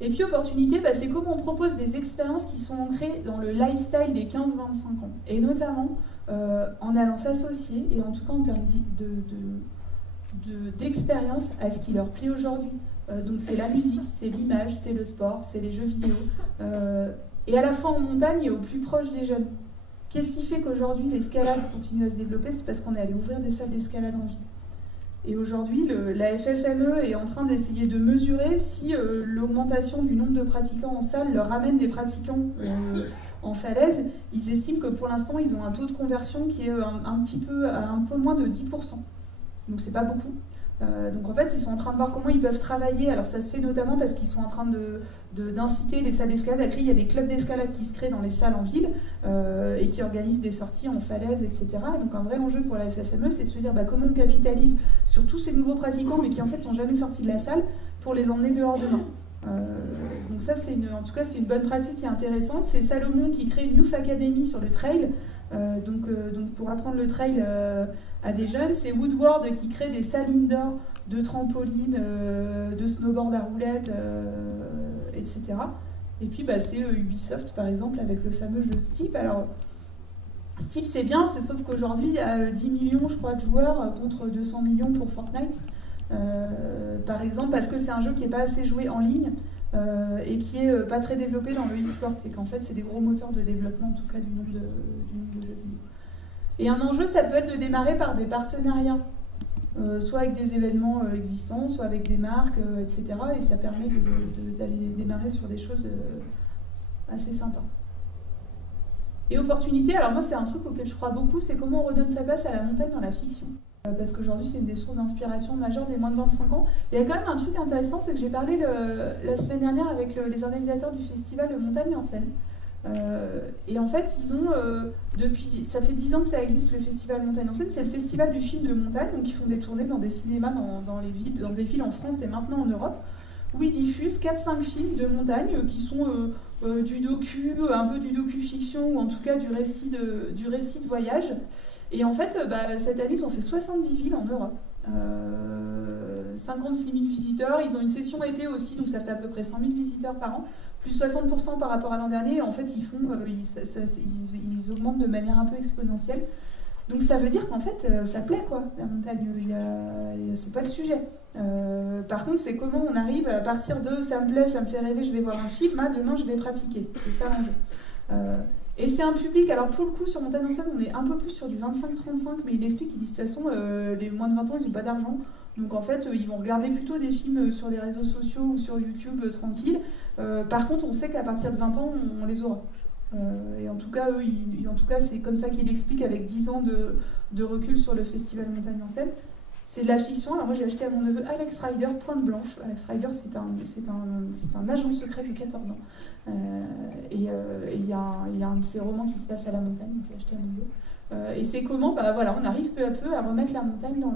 Et puis, opportunité, c'est comment on propose des expériences qui sont ancrées dans le lifestyle des 15-25 ans, et notamment en allant s'associer, et en tout cas en termes d'expérience à ce qui leur plaît aujourd'hui. Donc c'est la musique, c'est l'image, c'est le sport, c'est les jeux vidéo. Et à la fois en montagne et au plus proche des jeunes. Qu'est-ce qui fait qu'aujourd'hui l'escalade continue à se développer ? C'est parce qu'on est allé ouvrir des salles d'escalade en ville. Et aujourd'hui, la FFME est en train d'essayer de mesurer si l'augmentation du nombre de pratiquants en salle leur ramène des pratiquants en falaise. Ils estiment que pour l'instant, ils ont un taux de conversion qui est un peu moins de 10%. Donc c'est pas beaucoup. Donc en fait, ils sont en train de voir comment ils peuvent travailler. Alors ça se fait notamment parce qu'ils sont en train d'inciter les salles d'escalade à créer. Il y a des clubs d'escalade qui se créent dans les salles en ville et qui organisent des sorties en falaise, etc. Et donc un vrai enjeu pour la FFME, c'est de se dire comment on capitalise sur tous ces nouveaux pratiquants, mais qui en fait sont jamais sortis de la salle, pour les emmener dehors demain. Donc ça, en tout cas, c'est une bonne pratique qui est intéressante. C'est Salomon qui crée une Youth Academy sur le trail. Donc pour apprendre le trail à des jeunes, c'est Woodward qui crée des salles indoor de trampoline, de snowboard à roulettes, etc. Et puis c'est Ubisoft par exemple avec le fameux jeu Steep. Alors Steep c'est bien, sauf qu'aujourd'hui il y a 10 millions je crois de joueurs contre 200 millions pour Fortnite. Par exemple parce que c'est un jeu qui n'est pas assez joué en ligne et qui n'est pas très développé dans le e-sport et qu'en fait c'est des gros moteurs de développement en tout cas du nombre de jeux vidéo. Et un enjeu, ça peut être de démarrer par des partenariats, soit avec des événements existants, soit avec des marques, etc. Et ça permet d'aller démarrer sur des choses assez sympas. Et opportunité, alors moi c'est un truc auquel je crois beaucoup, c'est comment on redonne sa place à la montagne dans la fiction. Parce qu'aujourd'hui c'est une des sources d'inspiration majeures des moins de 25 ans. Et il y a quand même un truc intéressant, c'est que j'ai parlé la semaine dernière avec les organisateurs du festival Montagne en Seine. Et en fait, ils ont, ça fait 10 ans que ça existe, le festival Montagne en Seine. C'est le festival du film de montagne, donc ils font des tournées dans des cinémas dans des villes en France et maintenant en Europe, où ils diffusent 4-5 films de montagne qui sont du docu, un peu du docu-fiction, ou en tout cas du récit de voyage. Et en fait, cette année, ils ont fait 70 villes en Europe. 56 000 visiteurs. Ils ont une session été aussi, donc ça fait à peu près 100 000 visiteurs par an, plus 60% par rapport à l'an dernier. Et en fait, ils augmentent de manière un peu exponentielle. Donc ça veut dire qu'en fait, ça plaît, quoi, la montagne. C'est pas le sujet. Par contre, c'est comment on arrive à partir de ça me plaît, ça me fait rêver, je vais voir un film, demain je vais pratiquer. C'est ça l'enjeu. Et c'est un public, alors pour le coup, sur Montagne en Seine, on est un peu plus sur du 25-35, mais il explique qu'il dit de toute façon, les moins de 20 ans, ils n'ont pas d'argent. Donc en fait, ils vont regarder plutôt des films sur les réseaux sociaux ou sur YouTube tranquille. Par contre, on sait qu'à partir de 20 ans, on les aura. Et en tout cas, c'est comme ça qu'il explique avec 10 ans de recul sur le festival Montagne en Seine. C'est de la fiction. Alors moi, j'ai acheté à mon neveu Alex Rider, Pointe Blanche. Alex Rider, c'est un agent secret de 14 ans. Et il y a un de ses romans qui se passe à la montagne, donc j'ai acheté à mon neveu. Et c'est comment, on arrive peu à peu à remettre la montagne dans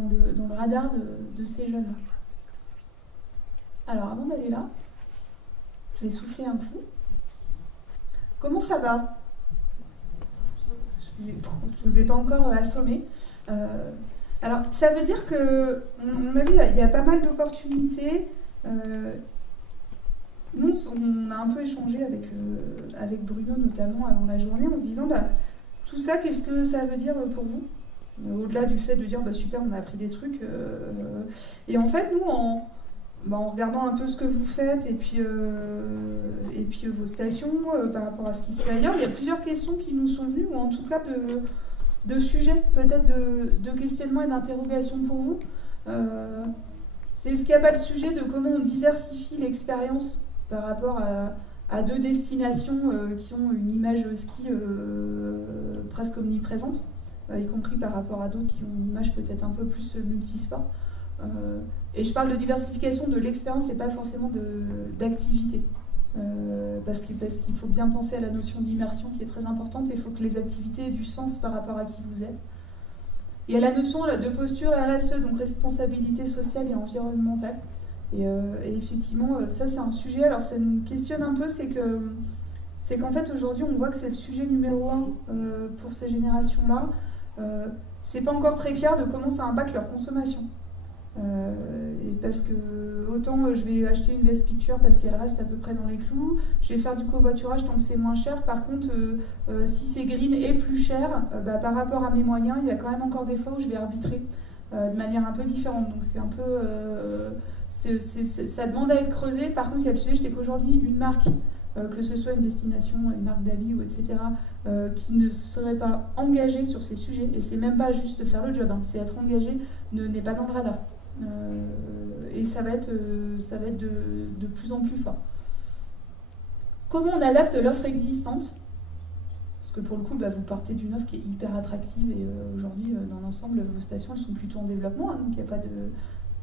le radar de ces jeunes. Alors, avant d'aller là, je vais souffler un coup. Comment ça va ? Je ne vous ai pas encore assommé. Alors, ça veut dire que, on a vu, il y a pas mal d'opportunités. Nous, on a un peu échangé avec Bruno, notamment, avant la journée, en se disant, tout ça, qu'est-ce que ça veut dire pour vous ? Au-delà du fait de dire, super, on a appris des trucs. Et en fait, nous, en regardant un peu ce que vous faites et puis vos stations par rapport à ce qui se fait ailleurs, il y a plusieurs questions qui nous sont venues, ou en tout cas de sujets, peut-être de questionnements et d'interrogations pour vous. Est-ce qu'il n'y a pas le sujet de comment on diversifie l'expérience par rapport à deux destinations qui ont une image ski presque omniprésente, y compris par rapport à d'autres qui ont une image peut-être un peu plus multisport. Et je parle de diversification de l'expérience et pas forcément d'activité. Parce qu'il faut bien penser à la notion d'immersion qui est très importante et il faut que les activités aient du sens par rapport à qui vous êtes. Et à la notion de posture RSE, donc responsabilité sociale et environnementale. Et effectivement, ça c'est un sujet, alors ça nous questionne un peu, c'est qu'en fait aujourd'hui on voit que c'est le sujet numéro 1 pour ces générations-là. C'est pas encore très clair de comment ça impacte leur consommation. Et parce que autant je vais acheter une Vest Picture parce qu'elle reste à peu près dans les clous, je vais faire du covoiturage tant que c'est moins cher. Par contre, si c'est green et plus cher, par rapport à mes moyens, il y a quand même encore des fois où je vais arbitrer de manière un peu différente. Donc c'est un peu, ça demande à être creusé. Par contre, il y a le sujet, c'est qu'aujourd'hui une marque, que ce soit une destination, une marque d'habits ou etc., qui ne serait pas engagée sur ces sujets, et c'est même pas juste faire le job, c'est être engagé, n'est pas dans le radar. Et ça va être de plus en plus fort. Comment on adapte l'offre existante ? Parce que pour le coup, vous partez d'une offre qui est hyper attractive et aujourd'hui, dans l'ensemble, vos stations elles sont plutôt en développement, donc il n'y a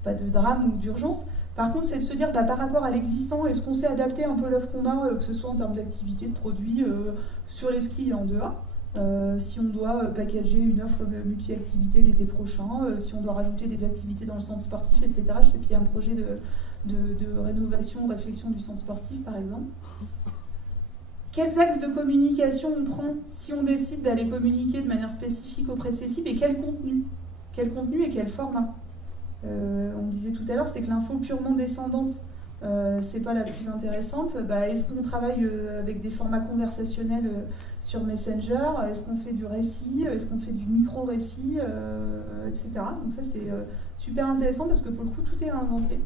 pas de drame ou d'urgence. Par contre, c'est de se dire, par rapport à l'existant, est-ce qu'on sait adapter un peu l'offre qu'on a, que ce soit en termes d'activité, de produits, sur les skis et en dehors. Si on doit packager une offre de multi-activité l'été prochain, si on doit rajouter des activités dans le centre sportif, etc. Je sais qu'il y a un projet de rénovation, réflexion du centre sportif, par exemple. Quels axes de communication on prend si on décide d'aller communiquer de manière spécifique auprès de ces cibles, et quel contenu et quel format. On disait tout à l'heure, c'est que l'info purement descendante, c'est pas la plus intéressante. Est-ce qu'on travaille avec des formats conversationnels sur Messenger ? Est-ce qu'on fait du récit ? Est-ce qu'on fait du micro-récit, etc. Donc ça, c'est super intéressant parce que pour le coup, tout est inventé.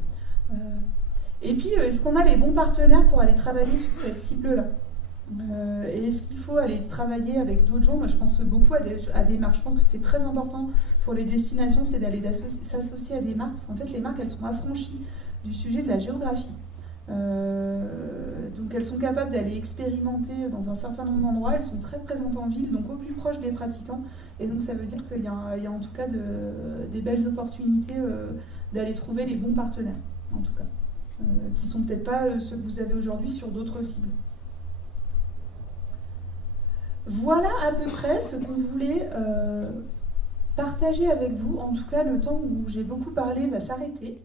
Et puis, est-ce qu'on a les bons partenaires pour aller travailler sur cette cible-là ? Et est-ce qu'il faut aller travailler avec d'autres gens? Moi, je pense beaucoup à des marques. Je pense que c'est très important pour les destinations, c'est d'aller s'associer à des marques. Parce qu'en fait, les marques, elles sont affranchies du sujet de la géographie. Donc elles sont capables d'aller expérimenter dans un certain nombre d'endroits, elles sont très présentes en ville, donc au plus proche des pratiquants, et donc ça veut dire qu'il y a en tout cas des belles opportunités d'aller trouver les bons partenaires, en tout cas, qui sont peut-être pas ceux que vous avez aujourd'hui sur d'autres cibles. Voilà à peu près ce qu'on voulait partager avec vous. En tout cas, le temps où j'ai beaucoup parlé va s'arrêter.